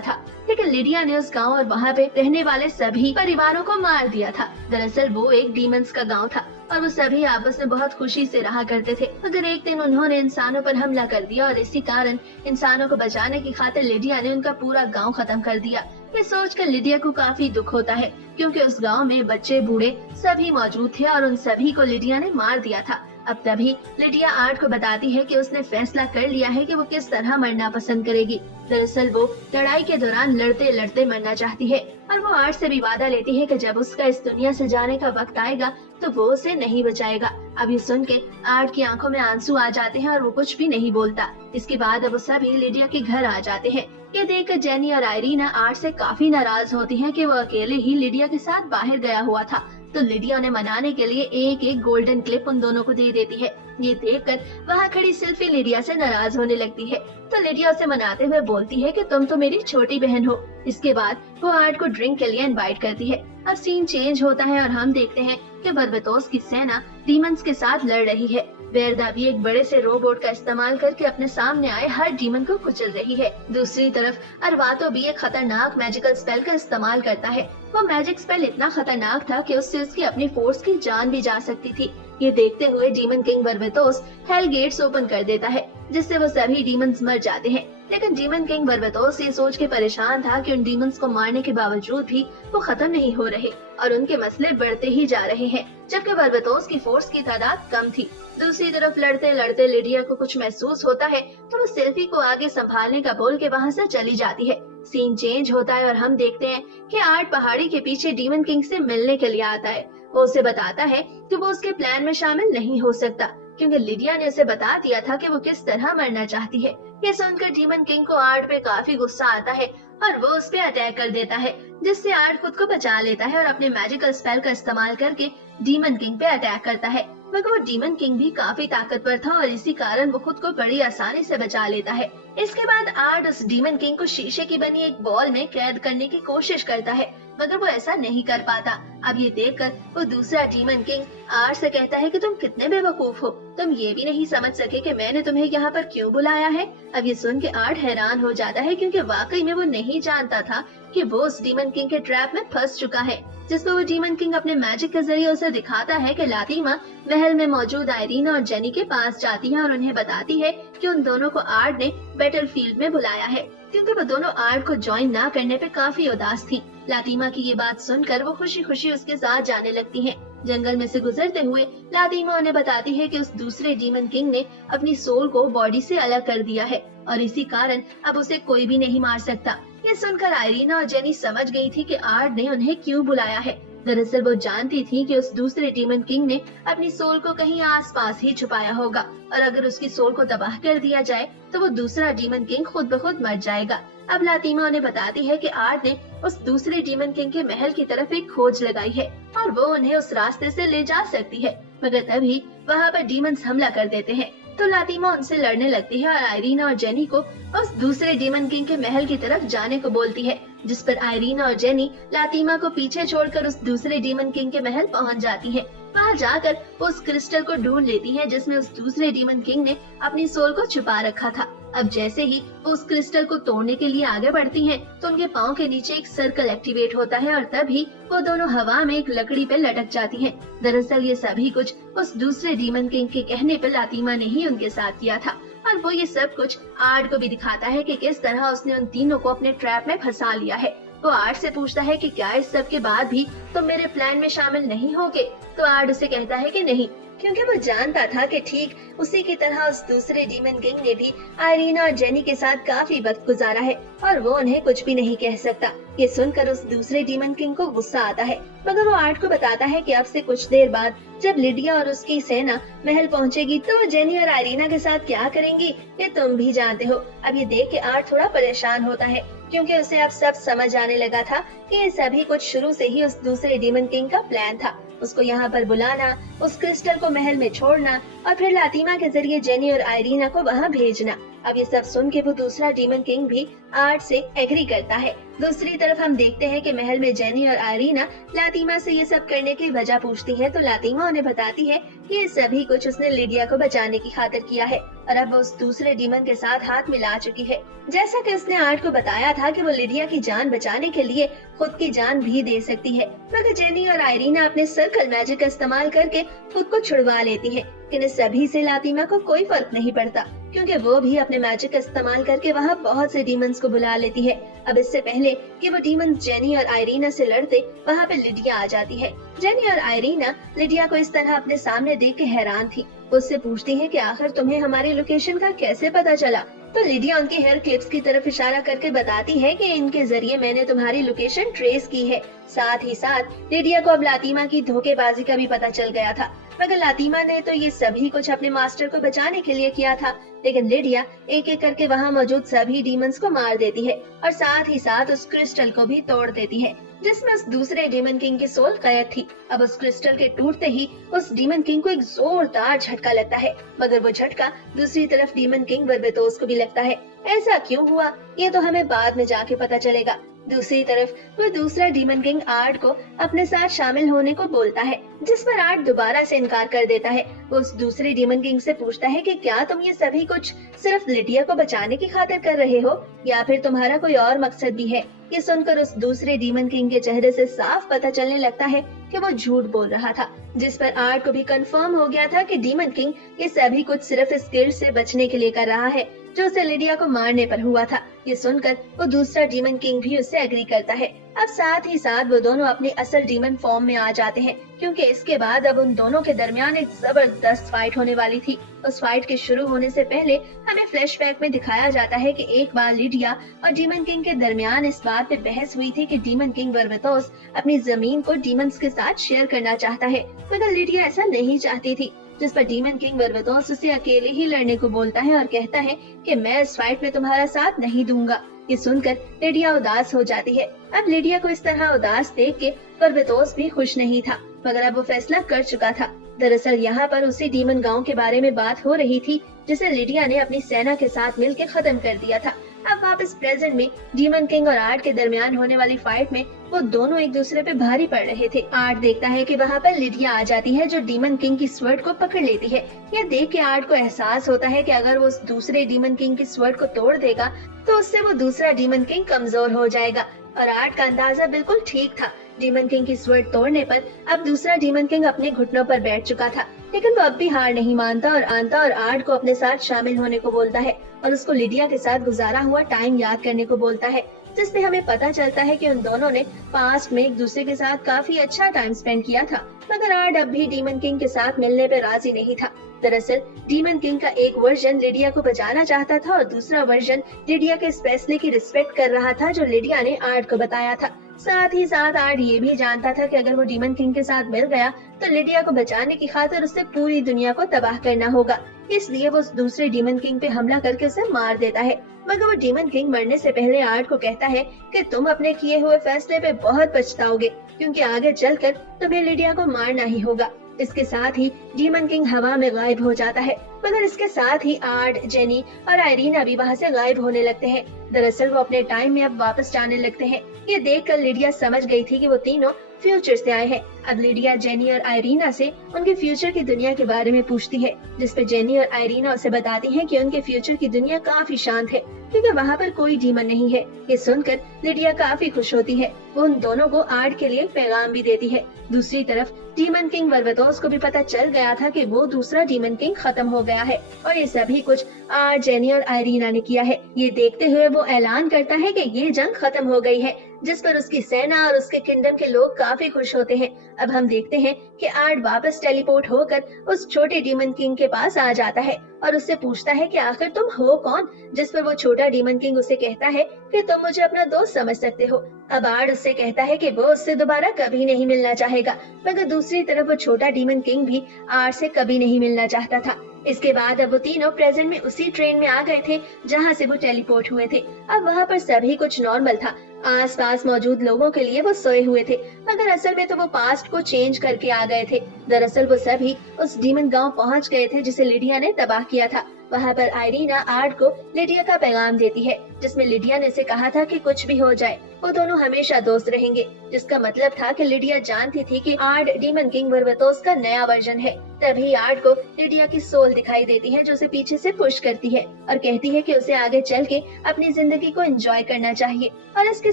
था, लेकिन लिडिया ने उस गांव और वहाँ पे रहने वाले सभी परिवारों को मार दिया था। दरअसल वो एक डीमंस का गांव था और वो सभी आपस में बहुत खुशी से रहा करते थे, मगर एक दिन उन्होंने इंसानों पर हमला कर दिया और इसी कारण इंसानों को बचाने की खातिर लिडिया ने उनका पूरा गाँव खत्म कर दिया। ये सोचकर लिडिया को काफी दुख होता है, क्योंकि उस गांव में बच्चे बूढ़े सभी मौजूद थे और उन सभी को लिडिया ने मार दिया था। अब तभी लिडिया आर्ट को बताती है कि उसने फैसला कर लिया है कि वो किस तरह मरना पसंद करेगी। दरअसल वो लड़ाई के दौरान लड़ते लड़ते मरना चाहती है और वो आर्ट से भी वादा लेती है कि जब उसका इस दुनिया से जाने का वक्त आएगा तो वो उसे नहीं बचाएगा। अब ये सुन के आर्ट की आंखों में आंसू आ जाते हैं और वो कुछ भी नहीं बोलता। इसके बाद अब वो सभी लिडिया के घर आ जाते हैं। ये देखकर जेनी और आइरीना आर्ट से काफी नाराज होती हैं कि वो अकेले ही लिडिया के साथ बाहर गया हुआ था। तो लिडिया ने मनाने के लिए एक एक गोल्डन क्लिप उन दोनों को दे देती है। ये देखकर वहाँ खड़ी सिल्फी लिडिया से नाराज होने लगती है। तो लिडिया उसे मनाते हुए बोलती है कि तुम तो मेरी छोटी बहन हो। इसके बाद वो आर्ट को ड्रिंक के लिए इनवाइट करती है। अब सीन चेंज होता है और हम देखते हैं कि बर्बतोस की सेना डीमंस के साथ लड़ रही है। वेरदा भी एक बड़े से रोबोट का इस्तेमाल करके अपने सामने आए हर डीमन को कुचल रही है। दूसरी तरफ अरवातो भी एक खतरनाक मैजिकल स्पेल का इस्तेमाल करता है। वो मैजिक स्पेल इतना खतरनाक था कि उससे उसकी अपनी फोर्स की जान भी जा सकती थी। ये देखते हुए demon king Barbatos hell gates open कर देता है, जिससे वो सभी डीमंस मर जाते हैं। लेकिन डीमन किंग बर्बतोस ये सोच के परेशान था कि उन डीमंस को मारने के बावजूद भी वो खत्म नहीं हो रहे और उनके मसले बढ़ते ही जा रहे हैं, जबकि बर्बतोस की फोर्स की तादाद कम थी। दूसरी तरफ लड़ते लड़ते लिडिया को कुछ महसूस होता है तो वो सेल्फी को आगे संभालने का बोल के वहाँ से चली जाती है। सीन चेंज होता है और हम देखते हैं कि आर्ट पहाड़ी के पीछे डीमन किंग से मिलने के लिए आता है। वो उसे बताता है कि वो उसके प्लान में शामिल नहीं हो सकता, क्योंकि लिडिया ने उसे बता दिया था कि वो किस तरह मरना चाहती है। ये सुनकर डीमन किंग को आर्ट पे काफी गुस्सा आता है और वो उस पे अटैक कर देता है, जिससे आर्ट खुद को बचा लेता है और अपने मैजिकल स्पेल का इस्तेमाल करके डीमन किंग पे अटैक करता है। मगर वो डीमन किंग भी काफी ताकतवर था और इसी कारण वो खुद को बड़ी आसानी से बचा लेता है। इसके बाद आर्ट उस डीमन किंग को शीशे की बनी एक बॉल में कैद करने की कोशिश करता है, मगर वो ऐसा नहीं कर पाता। अब ये देखकर वो दूसरा डीमन किंग आर्ट से कहता है कि तुम कितने बेवकूफ हो, तुम ये भी नहीं समझ सके कि मैंने तुम्हें यहाँ पर क्यों बुलाया है। अब ये सुन के आर्ट हैरान हो जाता है, क्योंकि वाकई में वो नहीं जानता था कि वो उस डीमन किंग के ट्रैप में फंस चुका है, जिसमें वो डीमन किंग अपने मैजिक के जरिए उसे दिखाता है कि लातिमा महल में मौजूद आइरीना और जेनी के पास जाती है और उन्हें बताती है कि उन दोनों को आर्ट ने बैटलफील्ड में बुलाया है, क्योंकि वो दोनों आर्ट को ज्वाइन ना करने पे काफी उदास थी। लातिमा की ये बात सुनकर वो खुशी खुशी उसके साथ जाने लगती हैं। जंगल में से गुजरते हुए लातिमा उन्हें बताती है कि उस दूसरे डीमन किंग ने अपनी सोल को बॉडी से अलग कर दिया है और इसी कारण अब उसे कोई भी नहीं मार सकता। ये सुनकर आइरीना और जेनी समझ गई थी कि आर्ट ने उन्हें क्यों बुलाया है। दरअसल वो जानती थी कि उस दूसरे डीमन किंग ने अपनी सोल को कहीं आसपास ही छुपाया होगा और अगर उसकी सोल को तबाह कर दिया जाए तो वो दूसरा डीमन किंग खुद ब खुद मर जाएगा। अब लातिमा उन्हें बताती है कि आर्ट ने उस दूसरे डीमन किंग के महल की तरफ एक खोज लगाई है और वो उन्हें उस रास्ते से ले जा सकती है, मगर तभी वहाँ पर डीमंस हमला कर देते हैं। तो लातिमा उनसे लड़ने लगती है और आइरीना और जेनी को उस दूसरे डीमन किंग के महल की तरफ जाने को बोलती है, जिस पर आइरीना और जेनी लातिमा को पीछे छोड़कर उस दूसरे डीमन किंग के महल पहुंच जाती हैं। वहां जाकर वो उस क्रिस्टल को ढूंढ लेती हैं जिसमें उस दूसरे डीमन किंग ने अपनी सोल को छुपा रखा था। अब जैसे ही वो उस क्रिस्टल को तोड़ने के लिए आगे बढ़ती हैं, तो उनके पाँव के नीचे एक सर्कल एक्टिवेट होता है और तभी वो दोनों हवा में एक लकड़ी पे लटक जाती हैं। दरअसल ये सभी कुछ उस दूसरे डीमन किंग के कहने पर लातिमा ने ही उनके साथ किया था और वो ये सब कुछ आर्ट को भी दिखाता है कि किस तरह उसने उन तीनों को अपने ट्रैप में फंसा लिया है। वो आर्ट से पूछता है कि क्या इस सब के बाद भी तुम मेरे प्लान में शामिल नहीं होगे, तो आर्ट उसे कहता है कि नहीं, क्योंकि वो जानता था कि ठीक उसी की तरह उस दूसरे डीमन किंग ने भी आइरीना और जेनी के साथ काफी वक्त गुजारा है और वो उन्हें कुछ भी नहीं कह सकता। ये सुनकर उस दूसरे डीमन किंग को गुस्सा आता है, मगर वो आर्ट को बताता है कि अब से कुछ देर बाद जब लिडिया और उसकी सेना महल पहुंचेगी तो वो जेनी और आइरीना के साथ क्या करेंगी ये तुम भी जानते हो। अब ये देख के आर्ट थोड़ा परेशान होता है, क्योंकि उसे अब सब समझ आने लगा था कि ये सभी कुछ शुरू से ही उस दूसरे डीमन किंग का प्लान था। उसको यहाँ पर बुलाना, उस क्रिस्टल को महल में छोड़ना और फिर लातिमा के जरिए जेनी और आइरीना को वहाँ भेजना। अब ये सब सुन के वो दूसरा डीमन किंग भी आर्ट से एग्री करता है। दूसरी तरफ हम देखते हैं कि महल में जेनी और आइरीना लातिमा से ये सब करने की वजह पूछती है, तो लातिमा उन्हें बताती है कि ये सभी कुछ उसने लिडिया को बचाने की खातिर किया है और अब वो उस दूसरे डीमन के साथ हाथ मिला चुकी है। जैसा कि उसने आर्ट को बताया था कि वो लिडिया की जान बचाने के लिए खुद की जान भी दे सकती है, मगर जेनी और आइरीना अपने सर्कल मैजिक का इस्तेमाल करके खुद को छुड़वा लेती है। लेकिन इस सभी से लातिमा को कोई फर्क नहीं पड़ता, क्योंकि वो भी अपने मैजिक का इस्तेमाल करके वहाँ बहुत से डीमंस को बुला लेती है। अब इससे पहले कि वो डीमंस जेनी और आइरीना से लड़ते, वहाँ पे लिडिया आ जाती है। जेनी और आइरीना लिडिया को इस तरह अपने सामने देख के हैरान थी। उससे पूछती है कि आखिर तुम्हें हमारी लोकेशन का कैसे पता चला, तो लिडिया उनकी हेयर क्लिप्स की तरफ इशारा करके बताती है कि इनके जरिए मैंने तुम्हारी लोकेशन ट्रेस की है। साथ ही साथ लिडिया को अब लातिमा की धोखेबाजी का भी पता चल गया था, मगर लातिमा ने तो ये सभी कुछ अपने मास्टर को बचाने के लिए किया था। लेकिन लिडिया एक एक करके वहाँ मौजूद सभी डीमंस को मार देती है और साथ ही साथ उस क्रिस्टल को भी तोड़ देती है जिसमें उस दूसरे डीमन किंग की सोल कैद थी। अब उस क्रिस्टल के टूटते ही उस डीमन किंग को एक जोरदार झटका लगता है, मगर वो झटका दूसरी तरफ डीमन किंग बर्बेतोस को भी लगता है। ऐसा क्यों हुआ ये तो हमें बाद में जाके पता चलेगा। दूसरी तरफ वो दूसरा डीमन किंग आर्ट को अपने साथ शामिल होने को बोलता है, जिस पर आर्ट दोबारा से इनकार कर देता है। वो उस दूसरे डीमन किंग से पूछता है कि क्या तुम ये सभी कुछ सिर्फ लिडिया को बचाने की खातिर कर रहे हो या फिर तुम्हारा कोई और मकसद भी है। ये सुनकर उस दूसरे डीमन किंग के चेहरे से साफ पता चलने लगता है कि वो झूठ बोल रहा था, जिस पर आर्ट को भी कंफर्म हो गया था कि डीमन किंग ये सभी कुछ सिर्फ इस गिल्ड से बचने के लिए कर रहा है जो उसे लिडिया को मारने पर हुआ था। ये सुनकर वो दूसरा डीमन किंग भी उससे एग्री करता है। अब साथ ही साथ वो दोनों अपनी असल डीमन फॉर्म में आ जाते हैं, क्योंकि इसके बाद अब उन दोनों के दरमियान एक जबरदस्त फाइट होने वाली थी। उस फाइट के शुरू होने से पहले हमें फ्लैशबैक में दिखाया जाता है कि एक बार लिडिया और डीमन किंग के दरमियान इस बात पे बहस हुई थी कि डीमन किंग बर्बेतोस अपनी जमीन को डीमंस के साथ शेयर करना चाहता है, मगर लिडिया ऐसा नहीं चाहती थी, जिस पर डीमन किंग बर्बेतोस उसे अकेले ही लड़ने को बोलता है और कहता है कि मैं इस फाइट में तुम्हारा साथ नहीं दूंगा। ये सुनकर लिडिया उदास हो जाती है। अब लिडिया को इस तरह उदास देख के बर्बेतोस भी खुश नहीं था, मगर अब वो फैसला कर चुका था। दरअसल यहाँ पर उसी डीमन गांव के बारे में बात हो रही थी जिसे लिडिया ने अपनी सेना के साथ मिलकर खत्म कर दिया था। अब वापस प्रेजेंट में डीमन किंग और आर्ट के दरमियान होने वाली फाइट में वो दोनों एक दूसरे पे भारी पड़ रहे थे। आर्ट देखता है कि वहाँ पर लिडिया आ जाती है जो डीमन किंग की स्वर्ड को पकड़ लेती है। यह देख के आर्ट को एहसास होता है कि अगर वो उस दूसरे डीमन किंग की स्वर्ड को तोड़ देगा तो उससे वो दूसरा डीमन किंग कमजोर हो जाएगा, और आर्ट का अंदाजा बिल्कुल ठीक था। डीमन किंग की स्वर्ड तोड़ने पर अब दूसरा डीमन किंग अपने घुटनों पर बैठ चुका था, लेकिन वो अब भी हार नहीं मानता और आर्ट को अपने साथ शामिल होने को बोलता है और उसको लिडिया के साथ गुजारा हुआ टाइम याद करने को बोलता है, जिससे हमें पता चलता है कि उन दोनों ने पास्ट में एक दूसरे के साथ काफी अच्छा टाइम स्पेंड किया था। मगर आर्ट अब भी डीमन किंग के साथ मिलने पर राजी नहीं था। दरअसल डीमन किंग का एक वर्जन लिडिया को बचाना चाहता था और दूसरा वर्जन लिडिया के इस फैसले की रिस्पेक्ट कर रहा था जो लिडिया ने आर्ट को बताया था। साथ ही साथ आर्ट ये भी जानता था कि अगर वो डीमन किंग के साथ मिल गया तो लिडिया को बचाने की खातिर उसे पूरी दुनिया को तबाह करना होगा, इसलिए वो उस दूसरे डीमन किंग पे हमला करके उसे मार देता है। मगर वो डीमन किंग मरने से पहले आर्ट को कहता है कि तुम अपने किए हुए फैसले पे बहुत पछताओगे, क्योंकि आगे चलकर तुम्हें लिडिया को मारना ही होगा। इसके साथ ही डीमन किंग हवा में गायब हो जाता है, मगर इसके साथ ही आर्ट, जेनी और आयरीना भी वहाँ से गायब होने लगते हैं। दरअसल वो अपने टाइम में अब वापस जाने लगते हैं। ये देखकर लिडिया समझ गई थी कि वो तीनों फ्यूचर से आए हैं। अब लिडिया जेनी और आयरीना से उनके फ्यूचर की दुनिया के बारे में पूछती है, जिसपे जेनी और आयरीना उसे बताती हैं कि उनके फ्यूचर की दुनिया काफी शांत है, क्योंकि वहाँ पर कोई डीमन नहीं है। ये सुनकर लिडिया काफी खुश होती है। वो उन दोनों को आर्ट के लिए एक पैगाम भी देती है। दूसरी तरफ डीमन किंग वर्वेटोस को भी पता चल गया था कि वो दूसरा डीमन किंग खत्म हो गया है, और ये सभी कुछ आर्ट, जेनी और आयरीना ने किया है। ये देखते हुए वो ऐलान करता है कि ये जंग खत्म हो गई है, जिस पर उसकी सेना और उसके किंगडम के लोग काफी खुश होते हैं। अब हम देखते हैं कि आर्ट वापस टेलीपोर्ट होकर उस छोटे डीमन किंग के पास आ जाता है और उससे पूछता है कि आखिर तुम हो कौन, जिस पर वो छोटा डीमन किंग उसे कहता है कि तुम मुझे अपना दोस्त समझ सकते हो। अब आर्ट उससे कहता है कि वो उससे दोबारा कभी नहीं मिलना चाहेगा, मगर दूसरी तरफ वो छोटा डीमन किंग भी आर्ट से कभी नहीं मिलना चाहता था। इसके बाद अब वो तीनों प्रेजेंट में उसी ट्रेन में आ गए थे जहाँ से वो टेलीपोर्ट हुए थे। अब वहाँ पर सभी कुछ नॉर्मल था। आसपास मौजूद लोगों के लिए वो सोए हुए थे, मगर असल में तो वो पास्ट को चेंज करके आ गए थे। दरअसल वो सभी उस डीमन गांव पहुंच गए थे जिसे लिडिया ने तबाह किया था। वहाँ पर आयरीना आर्ट को लिडिया का पैगाम देती है, जिसमें लिडिया ने उसे कहा था कि कुछ भी हो जाए वो दोनों हमेशा दोस्त रहेंगे, जिसका मतलब था कि लिडिया जानती थी कि आर्ट डीमन किंग वर्वेटोस का नया वर्जन है। तभी आर्ट को लिडिया की सोल दिखाई देती है, जो उसे पीछे से पुश करती है और कहती है कि उसे आगे चल के अपनी जिंदगी को एंजॉय करना चाहिए। और इसके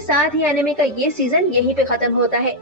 साथ ही एनिमे का ये सीजन यहीं पे खत्म होता है।